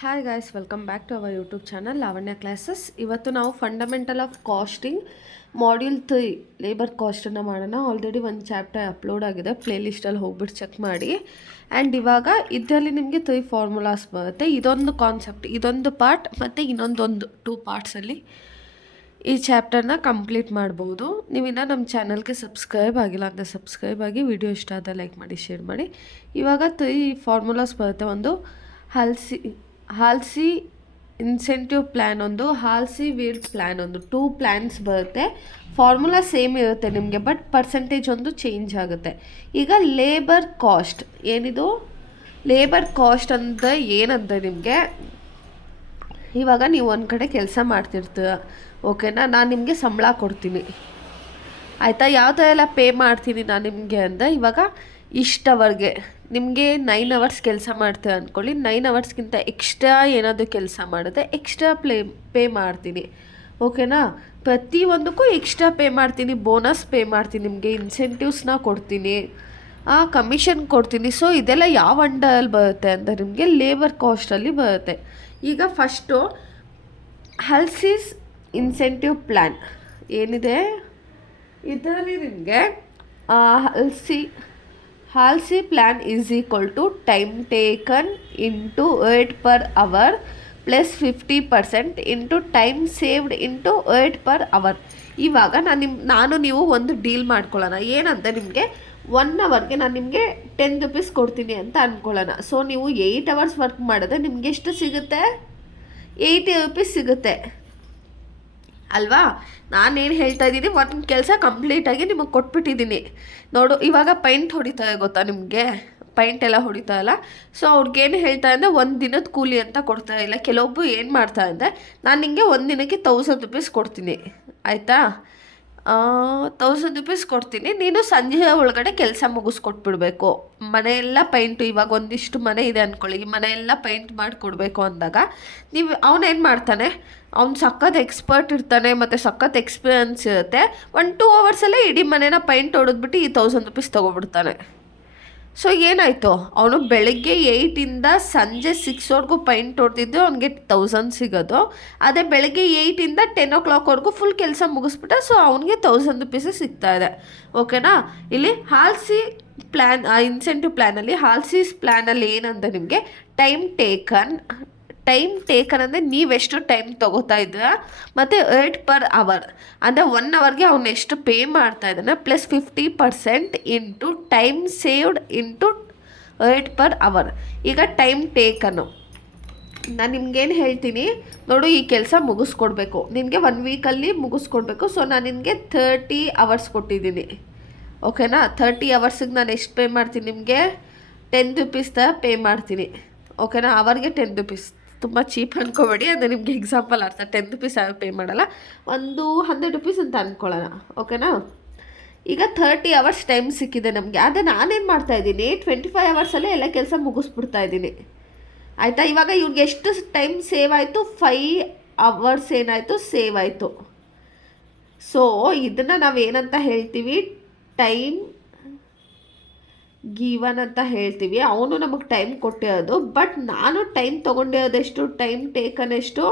Hi guys, welcome back to our YouTube channel Lavanya classes. ಇವತ್ತು ನಾವು fundamental of costing module 3 labour ಕಾಸ್ಟನ್ನು ಮಾಡೋಣ. Already ಒಂದು ಚಾಪ್ಟರ್ ಅಪ್ಲೋಡ್ ಆಗಿದೆ, ಪ್ಲೇಲಿಸ್ಟಲ್ಲಿ ಹೋಗ್ಬಿಟ್ಟು ಚೆಕ್ ಮಾಡಿ. ಆ್ಯಂಡ್ ಇವಾಗ ಇದರಲ್ಲಿ ನಿಮಗೆ 3 ಫಾರ್ಮುಲಾಸ್ ಬರುತ್ತೆ. ಇದೊಂದು ಕಾನ್ಸೆಪ್ಟ್, ಇದೊಂದು ಪಾರ್ಟ್ ಮತ್ತು ಇನ್ನೊಂದೊಂದು 2 ಪಾರ್ಟ್ಸಲ್ಲಿ ಈ ಚಾಪ್ಟರ್ನ ಕಂಪ್ಲೀಟ್ ಮಾಡ್ಬೋದು. ನೀವಿನ್ನ ನಮ್ಮ ಚಾನಲ್ಗೆ ಸಬ್ಸ್ಕ್ರೈಬ್ ಆಗಿಲ್ಲ ಅಂದರೆ ಸಬ್ಸ್ಕ್ರೈಬ್ ಆಗಿ, ವಿಡಿಯೋ ಇಷ್ಟ ಆದರೆ ಲೈಕ್ ಮಾಡಿ, ಶೇರ್ ಮಾಡಿ. ಇವಾಗ 3 ಫಾರ್ಮುಲಾಸ್ ಬರುತ್ತೆ. ಒಂದು ಹಾಲ್ಸಿ ಇನ್ಸೆಂಟಿವ್ ಪ್ಲ್ಯಾನ್, ಒಂದು ಹಾಲ್ಸಿ ವೀಲ್ಡ್ ಪ್ಲ್ಯಾನ್, ಒಂದು 2 ಪ್ಲ್ಯಾನ್ಸ್ ಬರುತ್ತೆ. ಫಾರ್ಮುಲಾ ಸೇಮ್ ಇರುತ್ತೆ ನಿಮಗೆ, ಬಟ್ ಪರ್ಸೆಂಟೇಜ್ ಒಂದು ಚೇಂಜ್ ಆಗುತ್ತೆ. ಈಗ ಲೇಬರ್ ಕಾಸ್ಟ್ ಏನಿದು, ಲೇಬರ್ ಕಾಸ್ಟ್ ಅಂತ ಏನಂತ ನಿಮಗೆ, ಇವಾಗ ನೀವು ಒಂದು ಕಡೆ ಕೆಲಸ ಮಾಡ್ತಿರ್ತೀರ, ಓಕೆನಾ. ನಾನು ನಿಮಗೆ ಸಂಬಳ ಕೊಡ್ತೀನಿ, ಆಯಿತಾ. ಯಾವ ಥರ ಎಲ್ಲ ಪೇ ಮಾಡ್ತೀನಿ ನಾನು ನಿಮಗೆ ಅಂದರೆ, ಇವಾಗ ಇಷ್ಟವರೆಗೆ ನಿಮಗೆ 9 ಅವರ್ಸ್ ಕೆಲಸ ಮಾಡ್ತೀರ ಅಂದ್ಕೊಳ್ಳಿ. 9 ಅವರ್ಸ್ಗಿಂತ ಎಕ್ಸ್ಟ್ರಾ ಏನಾದರೂ ಕೆಲಸ ಮಾಡಿದ್ರೆ ಎಕ್ಸ್ಟ್ರಾ ಪೇ ಮಾಡ್ತೀನಿ, ಓಕೆನಾ. ಪ್ರತಿಯೊಂದಕ್ಕೂ ಎಕ್ಸ್ಟ್ರಾ ಪೇ ಮಾಡ್ತೀನಿ, ಬೋನಸ್ ಪೇ ಮಾಡ್ತೀನಿ, ನಿಮಗೆ ಇನ್ಸೆಂಟಿವ್ಸ್ನ ಕೊಡ್ತೀನಿ, ಕಮಿಷನ್ ಕೊಡ್ತೀನಿ. ಸೊ ಇದೆಲ್ಲ ಯಾವ ಅಂಡರಲ್ಲಿ ಬರುತ್ತೆ ಅಂತ ನಿಮಗೆ ಲೇಬರ್ ಕಾಸ್ಟಲ್ಲಿ ಬರುತ್ತೆ. ಈಗ ಫಸ್ಟು ಹಲ್ಸಿಸ್ ಇನ್ಸೆಂಟಿವ್ ಪ್ಲ್ಯಾನ್ ಏನಿದೆ, ಇದರಲ್ಲಿ ನಿಮಗೆ Halsey plan is equal to time taken into rate per hour plus 50% into time saved into rate per hour. ಇವಾಗ ನಾನು ನೀವು ಒಂದು ಡೀಲ್ ಮಾಡ್ಕೊಳ್ಳೋಣ. ಏನಂತ, ನಿಮಗೆ 1 ಅವರ್ಗೆ ನಾನು ನಿಮಗೆ 10 ರುಪೀಸ್ ಕೊಡ್ತೀನಿ ಅಂತ ಅಂದ್ಕೊಳ್ಳೋಣ. ಸೊ ನೀವು 8 ಅವರ್ಸ್ ವರ್ಕ್ ಮಾಡಿದ್ರೆ ನಿಮಗೆ ಎಷ್ಟು ಸಿಗುತ್ತೆ? 80 ರುಪೀಸ್ ಸಿಗುತ್ತೆ ಅಲ್ವಾ. ನಾನೇನು ಹೇಳ್ತಾ ಇದ್ದೀನಿ, ಒಂದು ಕೆಲಸ ಕಂಪ್ಲೀಟಾಗಿ ನಿಮಗೆ ಕೊಟ್ಬಿಟ್ಟಿದ್ದೀನಿ ನೋಡು. ಇವಾಗ ಪೈಂಟ್ ಹೊಡಿತಾರೆ ಗೊತ್ತಾ ನಿಮಗೆ, ಪೈಂಟ್ ಎಲ್ಲ ಹೊಡಿತಾರಲ್ಲ. ಸೊ ಅವ್ರಿಗೇನು ಹೇಳ್ತಾ ಅಂದರೆ 1 ದಿನದ ಕೂಲಿ ಅಂತ ಕೊಡ್ತಾ ಇಲ್ಲ. ಕೆಲವೊಬ್ಬರು ಏನು ಮಾಡ್ತಾರೆ ಅಂದರೆ, ನಾನು ನಿಮಗೆ 1 ದಿನಕ್ಕೆ 1000 ರುಪೀಸ್ ಕೊಡ್ತೀನಿ, ಆಯಿತಾ. 1000 ರುಪೀಸ್ ಕೊಡ್ತೀನಿ, ನೀನು ಸಂಜೆ ಒಳಗಡೆ ಕೆಲಸ ಮುಗಿಸ್ಕೊಟ್ಬಿಡ್ಬೇಕು. ಮನೆಯೆಲ್ಲ ಪೈಂಟು, ಇವಾಗ ಒಂದಿಷ್ಟು ಮನೆ ಇದೆ ಅಂದ್ಕೊಳ್ಳಿ, ಮನೆಯೆಲ್ಲ ಪೈಂಟ್ ಮಾಡಿಕೊಡ್ಬೇಕು ಅಂದಾಗ ನೀವು ಅವನೇನು ಮಾಡ್ತಾನೆ, ಅವ್ನು ಸಖತ್ ಎಕ್ಸ್ಪರ್ಟ್ ಇರ್ತಾನೆ ಮತ್ತು ಸಖತ್ ಎಕ್ಸ್ಪೀರಿಯನ್ಸ್ ಇರುತ್ತೆ. 1-2 ಅವರ್ಸಲ್ಲೇ ಇಡೀ ಮನೇನ ಪೈಂಟ್ ಹೊಡೆದ್ಬಿಟ್ಟು ಈ 1000 ರುಪೀಸ್ ತೊಗೊಬಿಡ್ತಾನೆ. ಸೊ ಏನಾಯಿತು, ಅವನು ಬೆಳಗ್ಗೆ 8ಇಂದ ಸಂಜೆ 6ವರೆಗೂ ಪೈಂಟ್ ಹೊಡೆದಿದ್ದು ಅವ್ನಿಗೆ 1000 ಸಿಗೋದು. ಅದೇ ಬೆಳಗ್ಗೆ 8ಇಂದ 10 ಓ ಕ್ಲಾಕ್ವರೆಗೂ ಫುಲ್ ಕೆಲಸ ಮುಗಿಸ್ಬಿಟ್ಟ. ಸೊ ಅವ್ನಿಗೆ 1000 ರುಪೀಸೇ ಸಿಗ್ತಾ ಇದೆ, ಓಕೆನಾ. ಇಲ್ಲಿ ಹಾಲ್ಸಿ ಪ್ಲ್ಯಾನ್, ಇನ್ಸೆಂಟಿವ್ ಪ್ಲ್ಯಾನಲ್ಲಿ, ಹಾಲ್ಸಿಸ್ ಪ್ಲ್ಯಾನಲ್ಲಿ ಏನಂತ ನಿಮಗೆ ಟೈಮ್ ಟೇಕನ್ ಅಂದರೆ ನೀವೆಷ್ಟು ಟೈಮ್ ತೊಗೋತಾ ಇದ್ದೀರಾ, ಮತ್ತು ರೇಟ್ ಪರ್ ಅವರ್ ಅಂದರೆ 1 ಅವರ್ಗೆ ಅವ್ನು ಎಷ್ಟು ಪೇ ಮಾಡ್ತಾ ಇದ್ದಾನೆ plus 50% into time saved into rate per hour. ಈಗ ಟೈಮ್ ಟೇಕನ್ನು ನಾನು ನಿಮ್ಗೇನು ಹೇಳ್ತೀನಿ ನೋಡು, ಈ ಕೆಲಸ ಮುಗಿಸ್ಕೊಡ್ಬೇಕು ನಿನಗೆ, 1 ವೀಕಲ್ಲಿ ಮುಗಿಸ್ಕೊಡ್ಬೇಕು. ಸೊ ನಾನು ನಿನಗೆ 30 ಅವರ್ಸ್ ಕೊಟ್ಟಿದ್ದೀನಿ, ಓಕೆನಾ. 30 ಅವರ್ಸಿಗೆ ನಾನು ಎಷ್ಟು ಪೇ ಮಾಡ್ತೀನಿ ನಿಮಗೆ? 10 ರುಪೀಸ್ ಥರ ಪೇ ಮಾಡ್ತೀನಿ, ಓಕೆನಾ. ಅವರ್ಗೆ 10 ರುಪೀಸ್, ತುಂಬ ಚೀಪ್ ಅಂದ್ಕೋಬೇಡಿ, ಅದು ನಿಮಗೆ ಎಕ್ಸಾಂಪಲ್ ಅರ್ಥ. 10 ರುಪೀಸ್ ಪೇ ಮಾಡಲ್ಲ, ಒಂದು 100 ರುಪೀಸ್ ಅಂತ ಅಂದ್ಕೊಳ್ಳೋಣ, ಓಕೆನಾ. ಈಗ 30 ಅವರ್ಸ್ ಟೈಮ್ ಸಿಕ್ಕಿದೆ ನಮಗೆ. ಆದರೆ ನಾನೇನು ಮಾಡ್ತಾಯಿದ್ದೀನಿ, 25 ಅವರ್ಸಲ್ಲೇ ಎಲ್ಲ ಕೆಲಸ ಮುಗಿಸ್ಬಿಡ್ತಾ ಇದ್ದೀನಿ, ಆಯಿತಾ. ಇವಾಗ ಇವ್ರಿಗೆ ಎಷ್ಟು ಟೈಮ್ ಸೇವ್ ಆಯಿತು? 5 ಅವರ್ಸ್ ಏನಾಯಿತು, ಸೇವ್ ಆಯಿತು. ಸೊ ಇದನ್ನು ನಾವೇನಂತ ಹೇಳ್ತೀವಿ, ಟೈಮ್ ಗಿವನ್ ಅಂತ ಹೇಳ್ತೀವಿ. ಅವನು ನಮಗೆ ಟೈಮ್ ಕೊಟ್ಟಿರೋದು, ಬಟ್ ನಾನು ಟೈಮ್ ತೊಗೊಂಡಿರೋದೆಷ್ಟು, ಟೈಮ್ ಟೇಕನ್ ಎಷ್ಟು?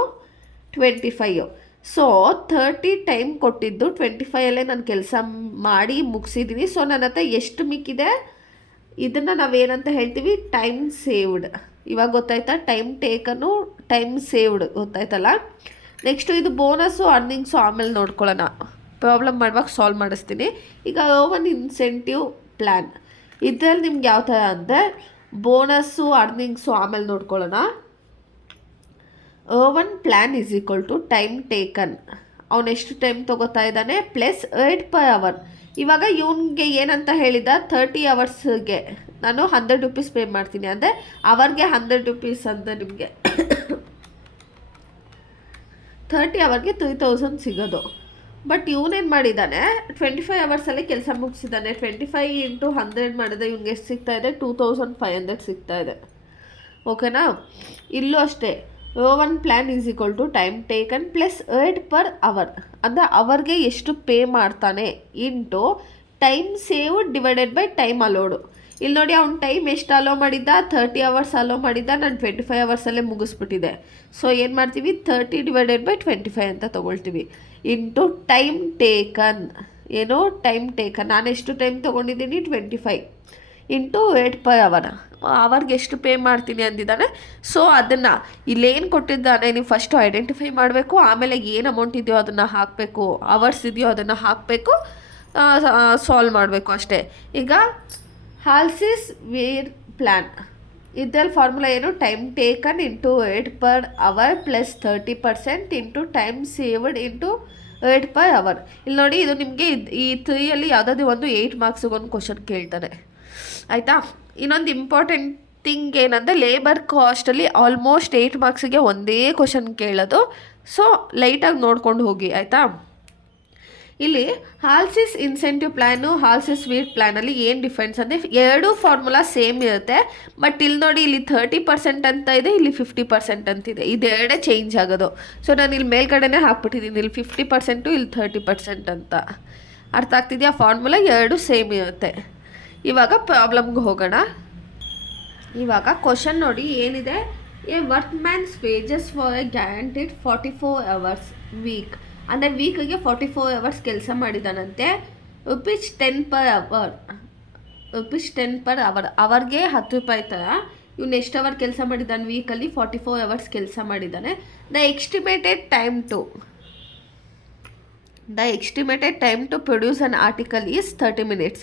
25. ಸೊ 30 ಟೈಮ್ ಕೊಟ್ಟಿದ್ದು 25ಅಲ್ಲೇ ನಾನು ಕೆಲಸ ಮಾಡಿ ಮುಗಿಸಿದ್ದೀನಿ. ಸೊ ನನ್ನ ಹತ್ರ ಎಷ್ಟು ಮಿಕ್ಕಿದೆ, ಇದನ್ನು ನಾವೇನಂತ ಹೇಳ್ತೀವಿ, ಟೈಮ್ ಸೇವ್ಡ್. ಇವಾಗ ಗೊತ್ತಾಯ್ತಾ, ಟೈಮ್ ಟೇಕನು ಟೈಮ್ ಸೇವ್ಡ್ ಗೊತ್ತಾಯ್ತಲ್ಲ. ನೆಕ್ಸ್ಟು ಇದು ಬೋನಸ್ಸು ಅರ್ನಿಂಗ್ಸು ಆಮೇಲೆ ನೋಡ್ಕೊಳ್ಳೋಣ, ಪ್ರಾಬ್ಲಮ್ ಮಾಡುವಾಗ ಸಾಲ್ವ್ ಮಾಡಿಸ್ತೀನಿ. ಈಗ ಒಂದು ಇನ್ಸೆಂಟಿವ್ ಪ್ಲ್ಯಾನ್, ಇದರಲ್ಲಿ ನಿಮ್ಗೆ ಯಾವ ಥರ ಅಂದರೆ, ಬೋನಸ್ಸು ಅರ್ನಿಂಗ್ಸು ಆಮೇಲೆ ನೋಡ್ಕೊಳ್ಳೋಣ. One plan is equal to time taken, ಅವನು ಎಷ್ಟು ಟೈಮ್ ತೊಗೋತಾ ಇದ್ದಾನೆ ಪ್ಲಸ್ ರೇಟ್ ಪರ್ ಅವರ್. ಇವಾಗ ಇವನಿಗೆ ಏನಂತ ಹೇಳಿದ, 30 ಅವರ್ಸ್ಗೆ ನಾನು 100 ರುಪೀಸ್ ಪೇ ಮಾಡ್ತೀನಿ ಅಂದರೆ ಅವರ್ಗೆ 100 ರುಪೀಸ್ ಅಂತ ನಿಮಗೆ 30 ಅವರ್ಗೆ 3000 ಸಿಗೋದು. ಬಟ್ ಇವನೇನು ಮಾಡಿದ್ದಾನೆ, 25 ಅವರ್ಸಲ್ಲಿ ಕೆಲಸ ಮುಗಿಸಿದ್ದಾನೆ. 25 ಇಂಟು 100 ಮಾಡಿದ್ರೆ ಇವ್ನಿಗೆ ಎಷ್ಟು ಸಿಗ್ತಾಯಿದೆ? 2500 ಸಿಗ್ತಾಯಿದೆ, ಓಕೆನಾ. ಇಲ್ಲೂ ಅಷ್ಟೇ, one plan is equal to time taken plus rate per hour ಅಂದರೆ ಅವರ್ಗೆ ಎಷ್ಟು ಪೇ ಮಾಡ್ತಾನೆ into time save divided by time allowed. ಇಲ್ಲಿ ನೋಡಿ ಅವ್ನ ಟೈಮ್ ಎಷ್ಟು ಅಲೋ ಮಾಡಿದ್ದ, 30 ಅವರ್ಸ್ ಅಲೋ ಮಾಡಿದ್ದ, ನಾನು 25 ಅವರ್ಸಲ್ಲೇ ಮುಗಿಸ್ಬಿಟ್ಟಿದೆ. ಸೊ ಏನು ಮಾಡ್ತೀವಿ, 30 ಡಿವೈಡೆಡ್ ಬೈ 25 ಅಂತ ತೊಗೊಳ್ತೀವಿ. ಇಂಟು ಟೈಮ್ ಟೇಕನ್, ಏನೋ ಟೈಮ್ ಟೇಕನ್, ನಾನು ಎಷ್ಟು ಟೈಮ್ ತೊಗೊಂಡಿದ್ದೀನಿ 25 ಇಂಟು 8 per hour. ಅವರ್ಗೆ ಎಷ್ಟು ಪೇ ಮಾಡ್ತೀನಿ ಅಂದಿದ್ದಾನೆ. ಸೊ ಅದನ್ನು ಇಲ್ಲೇನು ಕೊಟ್ಟಿದ್ದಾನೆ ನೀವು ಫಸ್ಟು ಐಡೆಂಟಿಫೈ ಮಾಡಬೇಕು, ಆಮೇಲೆ ಏನು ಅಮೌಂಟ್ ಇದೆಯೋ ಅದನ್ನು ಹಾಕಬೇಕು, ಅವರ್ಸ್ ಇದೆಯೋ ಅದನ್ನು ಹಾಕಬೇಕು, ಸಾಲ್ವ್ ಮಾಡಬೇಕು ಅಷ್ಟೇ. ಈಗ ಹಾಲ್ಸಿಸ್ ವೇರ್ ಪ್ಲ್ಯಾನ್ ಇದ್ರಲ್ಲಿ ಫಾರ್ಮುಲಾ ಏನು, time taken into 8 per hour plus 30% into time saved into 8 per hour. ಇಲ್ಲಿ ನೋಡಿ, ಇದು ನಿಮಗೆ ಈ 3ಯಲ್ಲಿ ಯಾವುದಾದ್ರು ಒಂದು 8 ಮಾರ್ಕ್ಸಿಗೊಂದು ಕ್ವಶನ್ ಕೇಳ್ತಾನೆ, ಆಯಿತಾ. ಇನ್ನೊಂದು ಇಂಪಾರ್ಟೆಂಟ್ ಥಿಂಗ್ ಏನಂದರೆ, ಲೇಬರ್ ಕಾಸ್ಟಲ್ಲಿ ಆಲ್ಮೋಸ್ಟ್ 8 ಮಾರ್ಕ್ಸಿಗೆ ಒಂದೇ ಕ್ವಶನ್ ಕೇಳೋದು. ಸೊ ಲೈಟಾಗಿ ನೋಡ್ಕೊಂಡು ಹೋಗಿ, ಆಯಿತಾ. ಇಲ್ಲಿ ಹಾಲ್ಸಿಸ್ ಇನ್ಸೆಂಟಿವ್ ಪ್ಲ್ಯಾನು, ಹಾಲ್ಸಿಸ್ ವೀಟ್ ಪ್ಲ್ಯಾನಲ್ಲಿ ಏನು ಡಿಫ್ರೆನ್ಸ್ ಅಂದರೆ, ಎರಡೂ ಫಾರ್ಮುಲಾ ಸೇಮ್ ಇರುತ್ತೆ. ಬಟ್ ಇಲ್ಲಿ ನೋಡಿ, ಇಲ್ಲಿ 30% ಅಂತ ಇದೆ, ಇಲ್ಲಿ 50% ಅಂತಿದೆ. ಇದೆರಡೇ ಚೇಂಜ್ ಆಗೋದು. ಸೊ ನಾನು ಇಲ್ಲಿ ಮೇಲ್ಗಡೆನೇ ಹಾಕ್ಬಿಟ್ಟಿದ್ದೀನಿ, ಇಲ್ಲಿ 50%, ಇಲ್ಲಿ 30% ಅಂತ. ಅರ್ಥ ಆಗ್ತಿದೆಯಾ? ಫಾರ್ಮುಲಾ ಎರಡು ಸೇಮ್ ಇರುತ್ತೆ. ಇವಾಗ ಪ್ರಾಬ್ಲಮ್ಗೆ ಹೋಗೋಣ. ಇವಾಗ ಕ್ವಶನ್ ನೋಡಿ ಏನಿದೆ, a workman's wages for a guaranteed 44 hours week. ಅಂದರೆ ವೀಕಿಗೆ 44 hours ಕೆಲಸ ಮಾಡಿದಾನಂತೆ. ₹10 per hour, ₹10 per hour, ಅವರ್ಗೆ 10 ರೂಪಾಯಿ ಥರ. ಇವನು ಎಷ್ಟು ಅವರ್ ಕೆಲಸ ಮಾಡಿದ್ದಾನೆ ವೀಕಲ್ಲಿ? 44 hours ಕೆಲಸ ಮಾಡಿದ್ದಾನೆ. The estimated time to produce an article is 30 minutes.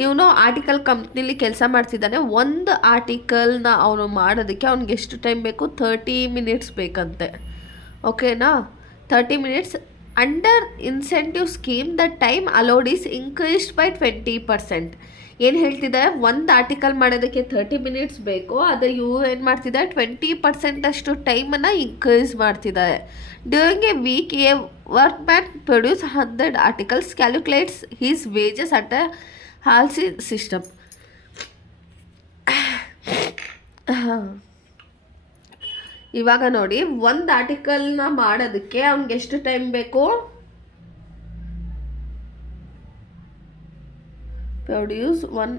ಇವನು ಆರ್ಟಿಕಲ್ ಕಂಪ್ನಿಲಿ ಕೆಲಸ ಮಾಡ್ತಿದ್ದಾನೆ. ಒಂದು ಆರ್ಟಿಕಲ್ನ ಅವನು ಮಾಡೋದಕ್ಕೆ ಅವ್ನಿಗೆ ಎಷ್ಟು ಟೈಮ್ ಬೇಕು? 30 minutes ಬೇಕಂತೆ. ಓಕೆನಾ? 30 minutes. Under incentive scheme the time allowed is increased by 20%. ಏನು ಹೇಳ್ತಿದ್ದಾರೆ, ಒಂದು ಆರ್ಟಿಕಲ್ ಮಾಡೋದಕ್ಕೆ 30 minutes ಬೇಕು, ಅದು ಇವರು ಏನು ಮಾಡ್ತಿದ್ದಾರೆ, 20% ಅಷ್ಟು ಟೈಮನ್ನು ಇನ್ಕ್ರೀಸ್ ಮಾಡ್ತಿದ್ದಾರೆ. During a week a workman produce 100 articles, calculates his wages under Halsey system. ಇವಾಗ ನೋಡಿ, ಒಂದು ಆರ್ಟಿಕಲ್ನ ಮಾಡೋದಕ್ಕೆ ಅವ್ನಿಗೆ ಎಷ್ಟು ಟೈಮ್ ಬೇಕು? ಪ್ರೊಡ್ಯೂಸ್ ಒನ್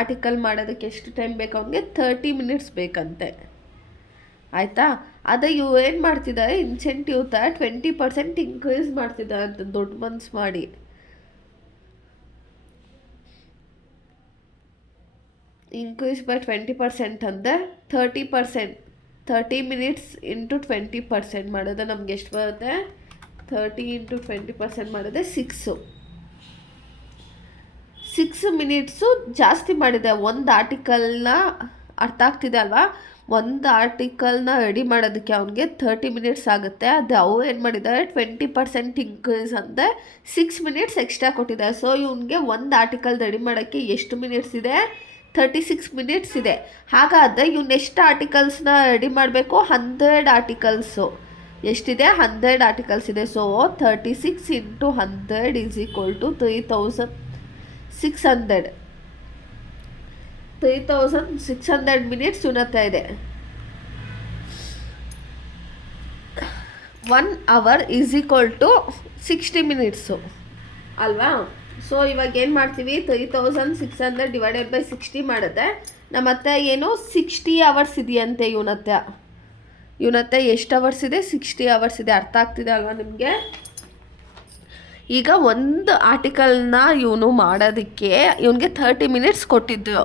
ಆರ್ಟಿಕಲ್ ಮಾಡೋದಕ್ಕೆ ಎಷ್ಟು ಟೈಮ್ ಬೇಕು ಅವನಿಗೆ? 30 minutes ಬೇಕಂತೆ, ಆಯಿತಾ. ಅದು ಇವು ಏನು ಮಾಡ್ತಿದ್ದಾರೆ, ಇನ್ಸೆಂಟಿವ್ ಥರ 20% ಇನ್ಕ್ರೀಸ್ ಮಾಡ್ತಿದ್ದಾರೆ ಅಂತ ದೊಡ್ಡ ಮನ್ಸು ಮಾಡಿ. ಇನ್ಕ್ರೀಸ್ ಬೈ 20% ಅಂದರೆ 30 minutes ಇಂಟು 20% ಮಾಡಿದ್ರೆ ನಮ್ಗೆ ಎಷ್ಟು ಬರುತ್ತೆ? 30 ಇಂಟು 20% ಮಾಡಿದ್ರೆ 6 minutes ಜಾಸ್ತಿ ಮಾಡಿದೆ. ಒಂದು ಆರ್ಟಿಕಲ್ನ, ಅರ್ಥ ಆಗ್ತಿದೆ ಅಲ್ವಾ? ಒಂದು ಆರ್ಟಿಕಲ್ನ ರೆಡಿ ಮಾಡೋದಕ್ಕೆ ಅವನಿಗೆ 30 minutes ಆಗುತ್ತೆ. ಅದು ಅವ್ರು ಏನು ಮಾಡಿದ್ದಾರೆ, 20% ಇನ್ಕ್ರೀಸ್ ಅಂದರೆ 6 minutes ಎಕ್ಸ್ಟ್ರಾ ಕೊಟ್ಟಿದ್ದಾರೆ. ಸೊ ಇವನಿಗೆ ಒಂದು ಆರ್ಟಿಕಲ್ ರೆಡಿ ಮಾಡೋಕ್ಕೆ ಎಷ್ಟು ಮಿನಿಟ್ಸ್ ಇದೆ? 36 minutes ಇದೆ. ಹಾಗಾದರೆ ಇವನು ಎಷ್ಟು ಆರ್ಟಿಕಲ್ಸ್ನ ರೆಡಿ ಮಾಡಬೇಕು? 100 articles. ಎಷ್ಟಿದೆ? 100 articles ಇದೆ. So 36 into 100 is equal to 3600 minutes ಇವನತ್ತ ಇದೆ. 1 hour is equal to 60 minutes ಅಲ್ವಾ? ಸೊ ಇವಾಗ ಏನು ಮಾಡ್ತೀವಿ, 3600 ಡಿವೈಡೆಡ್ ಬೈ 60 ಮಾಡಿದ್ರೆ ನಮ್ಮ ಹತ್ರ ಏನು 60 hours ಇದೆಯಂತೆ. ಇವನತ್ತ ಎಷ್ಟು ಅವರ್ಸ್ ಇದೆ? 60 hours ಇದೆ. ಅರ್ಥ ಆಗ್ತಿದೆ ಅಲ್ವಾ ನಿಮಗೆ? ಈಗ ಒಂದು ಆರ್ಟಿಕಲ್ನ ಇವನು ಮಾಡೋದಕ್ಕೆ ಇವನಿಗೆ 30 minutes ಕೊಟ್ಟಿದ್ದು,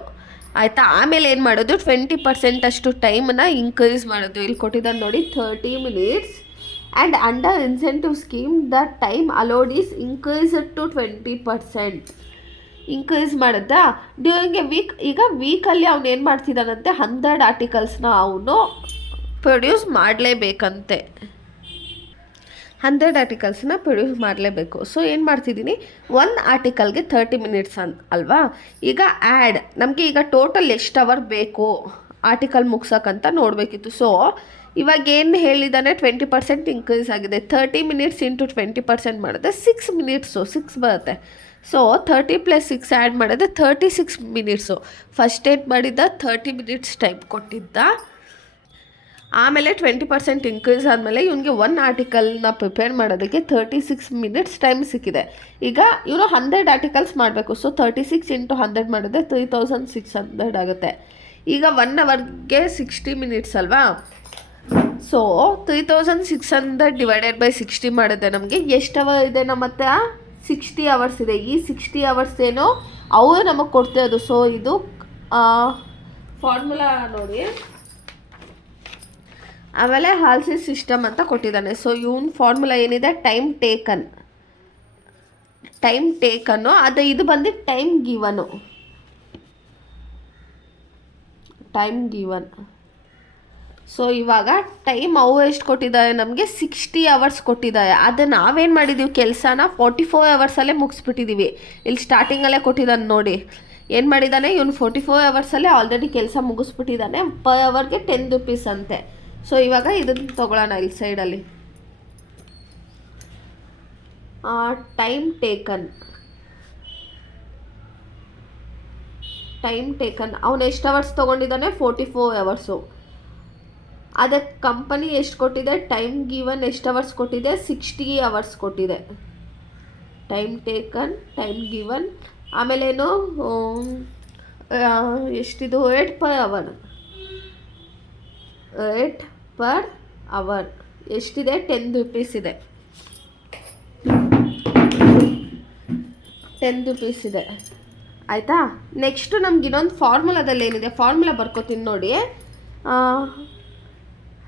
ಆಯಿತಾ. ಆಮೇಲೆ ಏನು ಮಾಡೋದು, 20% ಅಷ್ಟು ಟೈಮನ್ನು ಇನ್ಕ್ರೀಸ್ ಮಾಡೋದು. ಇಲ್ಲಿ ಕೊಟ್ಟಿದ್ದಾರೆ ನೋಡಿ, 30 minutes. And under incentive scheme the time allowed is increased to 20%. Increase ಮಾಡುತ್ತಾ ಡ್ಯೂರಿಂಗ್ ಎ ವೀಕ್. ಈಗ ವೀಕಲ್ಲಿ ಅವನು ಏನು ಮಾಡ್ತಿದ್ದಾನಂತೆ, 100 articlesನ ಅವನು ಪ್ರೊಡ್ಯೂಸ್ ಮಾಡಲೇಬೇಕಂತೆ. 100 articlesನ ಪ್ರೊಡ್ಯೂಸ್ ಮಾಡಲೇಬೇಕು. ಸೊ ಏನು ಮಾಡ್ತಿದ್ದೀನಿ, ಒಂದು ಆರ್ಟಿಕಲ್ಗೆ 30 minutes ಅಲ್ವಾ. ಈಗ ಆ್ಯಡ್, ನಮಗೆ ಈಗ ಟೋಟಲ್ ಎಷ್ಟು ಅವರ್ ಬೇಕು ಆರ್ಟಿಕಲ್ ಮುಗ್ಸೋಕ್ಕಂತ ನೋಡಬೇಕಿತ್ತು. ಸೊ ಇವಾಗ ಏನು ಹೇಳಿದ್ದಾನೆ, 20% ಇನ್ಕ್ರೀಸ್ ಆಗಿದೆ. 30 minutes ಇಂಟು 20% ಮಾಡಿದ್ರೆ 6 minutes, 6 ಬರುತ್ತೆ. ಸೊ 30 + 6 ಆ್ಯಡ್ ಮಾಡಿದ್ರೆ 36 minutes. ಫಸ್ಟ್ ಏನು ಮಾಡಿದ್ದ, 30 minutes ಟೈಮ್ ಕೊಟ್ಟಿದ್ದ. ಆಮೇಲೆ 20% ಇನ್ಕ್ರೀಸ್ ಆದಮೇಲೆ ಇವನಿಗೆ 1 ಆರ್ಟಿಕಲ್ನ ಪ್ರಿಪೇರ್ ಮಾಡೋದಕ್ಕೆ 36 ಮಿನಿಟ್ಸ್ ಟೈಮ್ ಸಿಕ್ಕಿದೆ. ಈಗ ಇವನು 100 ಆರ್ಟಿಕಲ್ಸ್ ಮಾಡಬೇಕು. ಸೊ 36 × 100 ಮಾಡಿದ್ರೆ 3600 ಆಗುತ್ತೆ. ಈಗ 1 ಅವರ್ಗೆ 60 ಮಿನಿಟ್ಸ್ ಅಲ್ವಾ. ಸೊ 3600 ಡಿವೈಡೆಡ್ ಬೈ 60 ಮಾಡಿದ್ರೆ ನಮಗೆ ಎಷ್ಟು ಅವರ್ ಇದೆ? ನಮ್ಮ ಹತ್ರ 60 ಅವರ್ಸ್ ಇದೆ. ಈ 60 ಅವರ್ಸ್ ಏನೋ ಅವರು ನಮಗೆ ಕೊಡ್ತಿರೋದು. ಸೊ ಇದು ಫಾರ್ಮುಲಾ ನೋಡಿ. ಆಮೇಲೆ ಹಾಲ್ಸಿ ಸಿಸ್ಟಮ್ ಅಂತ ಕೊಟ್ಟಿದ್ದಾನೆ. ಸೊ ಇವನ್ ಫಾರ್ಮುಲಾ ಏನಿದೆ? ಟೈಮ್ ಟೇಕನ್ನು ಅದು ಇದು ಬಂದು ಟೈಮ್ ಗಿವನ್. ಸೊ ಇವಾಗ ಟೈಮ್ ಅವು ಎಷ್ಟು ಕೊಟ್ಟಿದ್ದಾರೆ? ನಮಗೆ 60 ಅವರ್ಸ್ ಕೊಟ್ಟಿದ್ದಾರೆ. ಅದು ನಾವೇನು ಮಾಡಿದ್ದೀವಿ? ಕೆಲಸನ 44 ಅವರ್ಸಲ್ಲೇ ಮುಗಿಸ್ಬಿಟ್ಟಿದ್ದೀವಿ. ಇಲ್ಲಿ ಸ್ಟಾರ್ಟಿಂಗಲ್ಲೇ ಕೊಟ್ಟಿದ್ದಾನೆ ನೋಡಿ. ಏನು ಮಾಡಿದ್ದಾನೆ ಇವನು? 44 ಅವರ್ಸಲ್ಲೇ ಆಲ್ರೆಡಿ ಕೆಲಸ ಮುಗಿಸ್ಬಿಟ್ಟಿದ್ದಾನೆ. ಪರ್ ಅವರ್ಗೆ 10 ರೂಪೀಸ್ ಅಂತೆ. ಸೊ ಇವಾಗ ಇದನ್ನು ತೊಗೊಳ್ಳೋಣ. ಇಲ್ಲಿ ಸೈಡಲ್ಲಿ ಟೈಮ್ ಟೇಕನ್ ಅವನು ಎಷ್ಟು ಅವರ್ಸ್ ತೊಗೊಂಡಿದ್ದಾನೆ? 44 ಅವರ್ಸು. ಅದಕ್ಕೆ ಕಂಪನಿ ಎಷ್ಟು ಕೊಟ್ಟಿದೆ? ಟೈಮ್ ಗಿವನ್ ಎಷ್ಟು ಅವರ್ಸ್ ಕೊಟ್ಟಿದೆ? 60 ಅವರ್ಸ್ ಕೊಟ್ಟಿದೆ. ಟೈಮ್ ಟೇಕನ್, ಟೈಮ್ ಗಿವನ್, ಆಮೇಲೇನು ಎಷ್ಟಿದು? 8 ಪರ್ ಅವರ್ ಎಷ್ಟಿದೆ? 10 ರೂಪೀಸ್ ಇದೆ. 10 ರೂಪೀಸ್ ಇದೆ. ಆಯಿತಾ? ನೆಕ್ಸ್ಟು ನಮ್ಗೆ ಇನ್ನೊಂದು ಫಾರ್ಮುಲಾದಲ್ಲಿ ಏನಿದೆ? ಫಾರ್ಮುಲಾ ಬರ್ಕೋತೀನಿ ನೋಡಿ.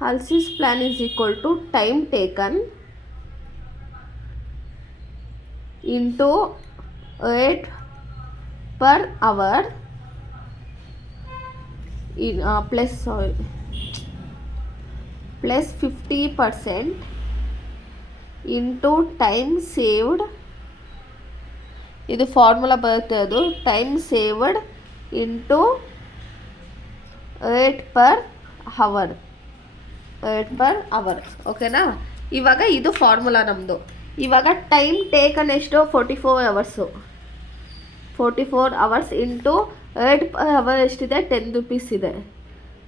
Halsey's plan is equal to time taken into 8 per hour plus 50% into time saved. ಇದು ಫಾರ್ಮುಲಾ ಬರುತ್ತೆ. ಅದು time saved into 8 per hour. ಓಕೆನಾ? ಇವಾಗ ಇದು ಫಾರ್ಮುಲಾ ನಮ್ಮದು. ಇವಾಗ ಟೈಮ್ ಟೇಕನ್ ಎಷ್ಟು? 44 hours. 44 hours into 8 per hour ಎಷ್ಟಿದೆ? 10 ರೂಪೀಸ್ ಇದೆ.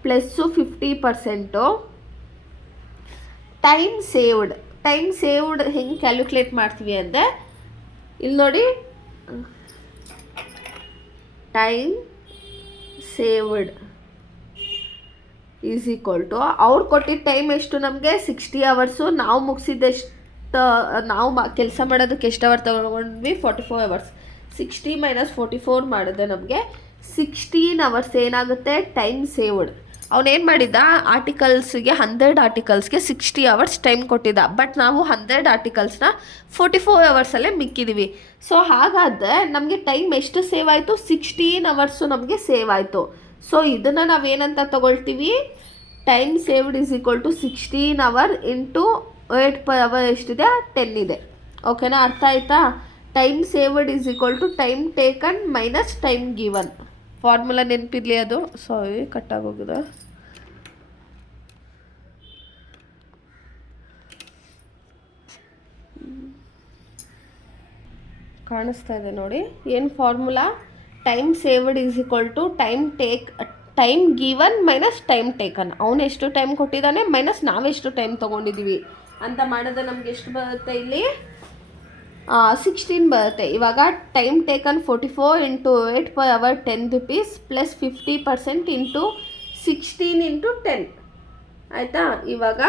ಪ್ಲಸ್ಸು 50%. ಟೈಮ್ ಸೇವ್ಡ್ ಹೆಂಗೆ ಕ್ಯಾಲ್ಕುಲೇಟ್ ಮಾಡ್ತೀವಿ ಅಂದರೆ ಇಲ್ಲಿ ನೋಡಿ. Time saved is equal to ಅವ್ರು ಕೊಟ್ಟಿದ್ದ ಟೈಮ್ ಎಷ್ಟು? ನಮಗೆ 60 ಅವರ್ಸು. ನಾವು ಮುಗಿಸಿದ್ದೆಷ್ಟು? ನಾವು ಕೆಲಸ ಮಾಡೋದಕ್ಕೆ ಎಷ್ಟು ಅವರ್ ತೊಗೊಂಡ್ವಿ? 44 ಅವರ್ಸ್. 60 - 44 ಮಾಡಿದ್ರೆ ನಮಗೆ 16 ಅವರ್ಸ್ ಏನಾಗುತ್ತೆ? Time saved. ಅವನೇನು ಮಾಡಿದ್ದ? ಆರ್ಟಿಕಲ್ಸ್ಗೆ 100 ಆರ್ಟಿಕಲ್ಸ್ಗೆ 60 ಅವರ್ಸ್ ಟೈಮ್ ಕೊಟ್ಟಿದ್ದ. ಬಟ್ ನಾವು 100 ಆರ್ಟಿಕಲ್ಸ್ನ 44 ಅವರ್ಸಲ್ಲೇ ಮಿಕ್ಕಿದ್ದೀವಿ. ಸೊ ಹಾಗಾದರೆ ನಮಗೆ ಟೈಮ್ ಎಷ್ಟು ಸೇವ್ ಆಯಿತು? 16 ಅವರ್ಸು ನಮಗೆ ಸೇವ್ ಆಯಿತು. ಸೊ ಇದನ್ನು ನಾವೇನಂತ ತಗೊಳ್ತೀವಿ? Time saved is equal to 16 hour into 8 per hour ಎಷ್ಟಿದೆ? 10 ಇದೆ. ಓಕೆನಾ? ಅರ್ಥ ಆಯ್ತಾ? Time saved is equal to time taken minus time given. Formula ನೆನಪಿರಲಿ. ಅದು ಸಾರಿ ಕಟ್ಟಾಗೋಗಿದೆ. ಕಾಣಿಸ್ತಾ ಇದೆ ನೋಡಿ. ಏನು formula? Time saved is equal to time given minus time taken. ಅವನು ಎಷ್ಟು ಟೈಮ್ ಕೊಟ್ಟಿದ್ದಾನೆ ಮೈನಸ್ ನಾವೆಷ್ಟು ಟೈಮ್ ತೊಗೊಂಡಿದ್ದೀವಿ ಅಂತ ಮಾಡಿದ್ರೆ ನಮ್ಗೆ ಎಷ್ಟು ಬರುತ್ತೆ? ಇಲ್ಲಿ 16 ಬರುತ್ತೆ. ಇವಾಗ time taken 44 into 8 per hour 10 rupees plus 50% into 16 into 10. ಆಯಿತಾ? ಇವಾಗ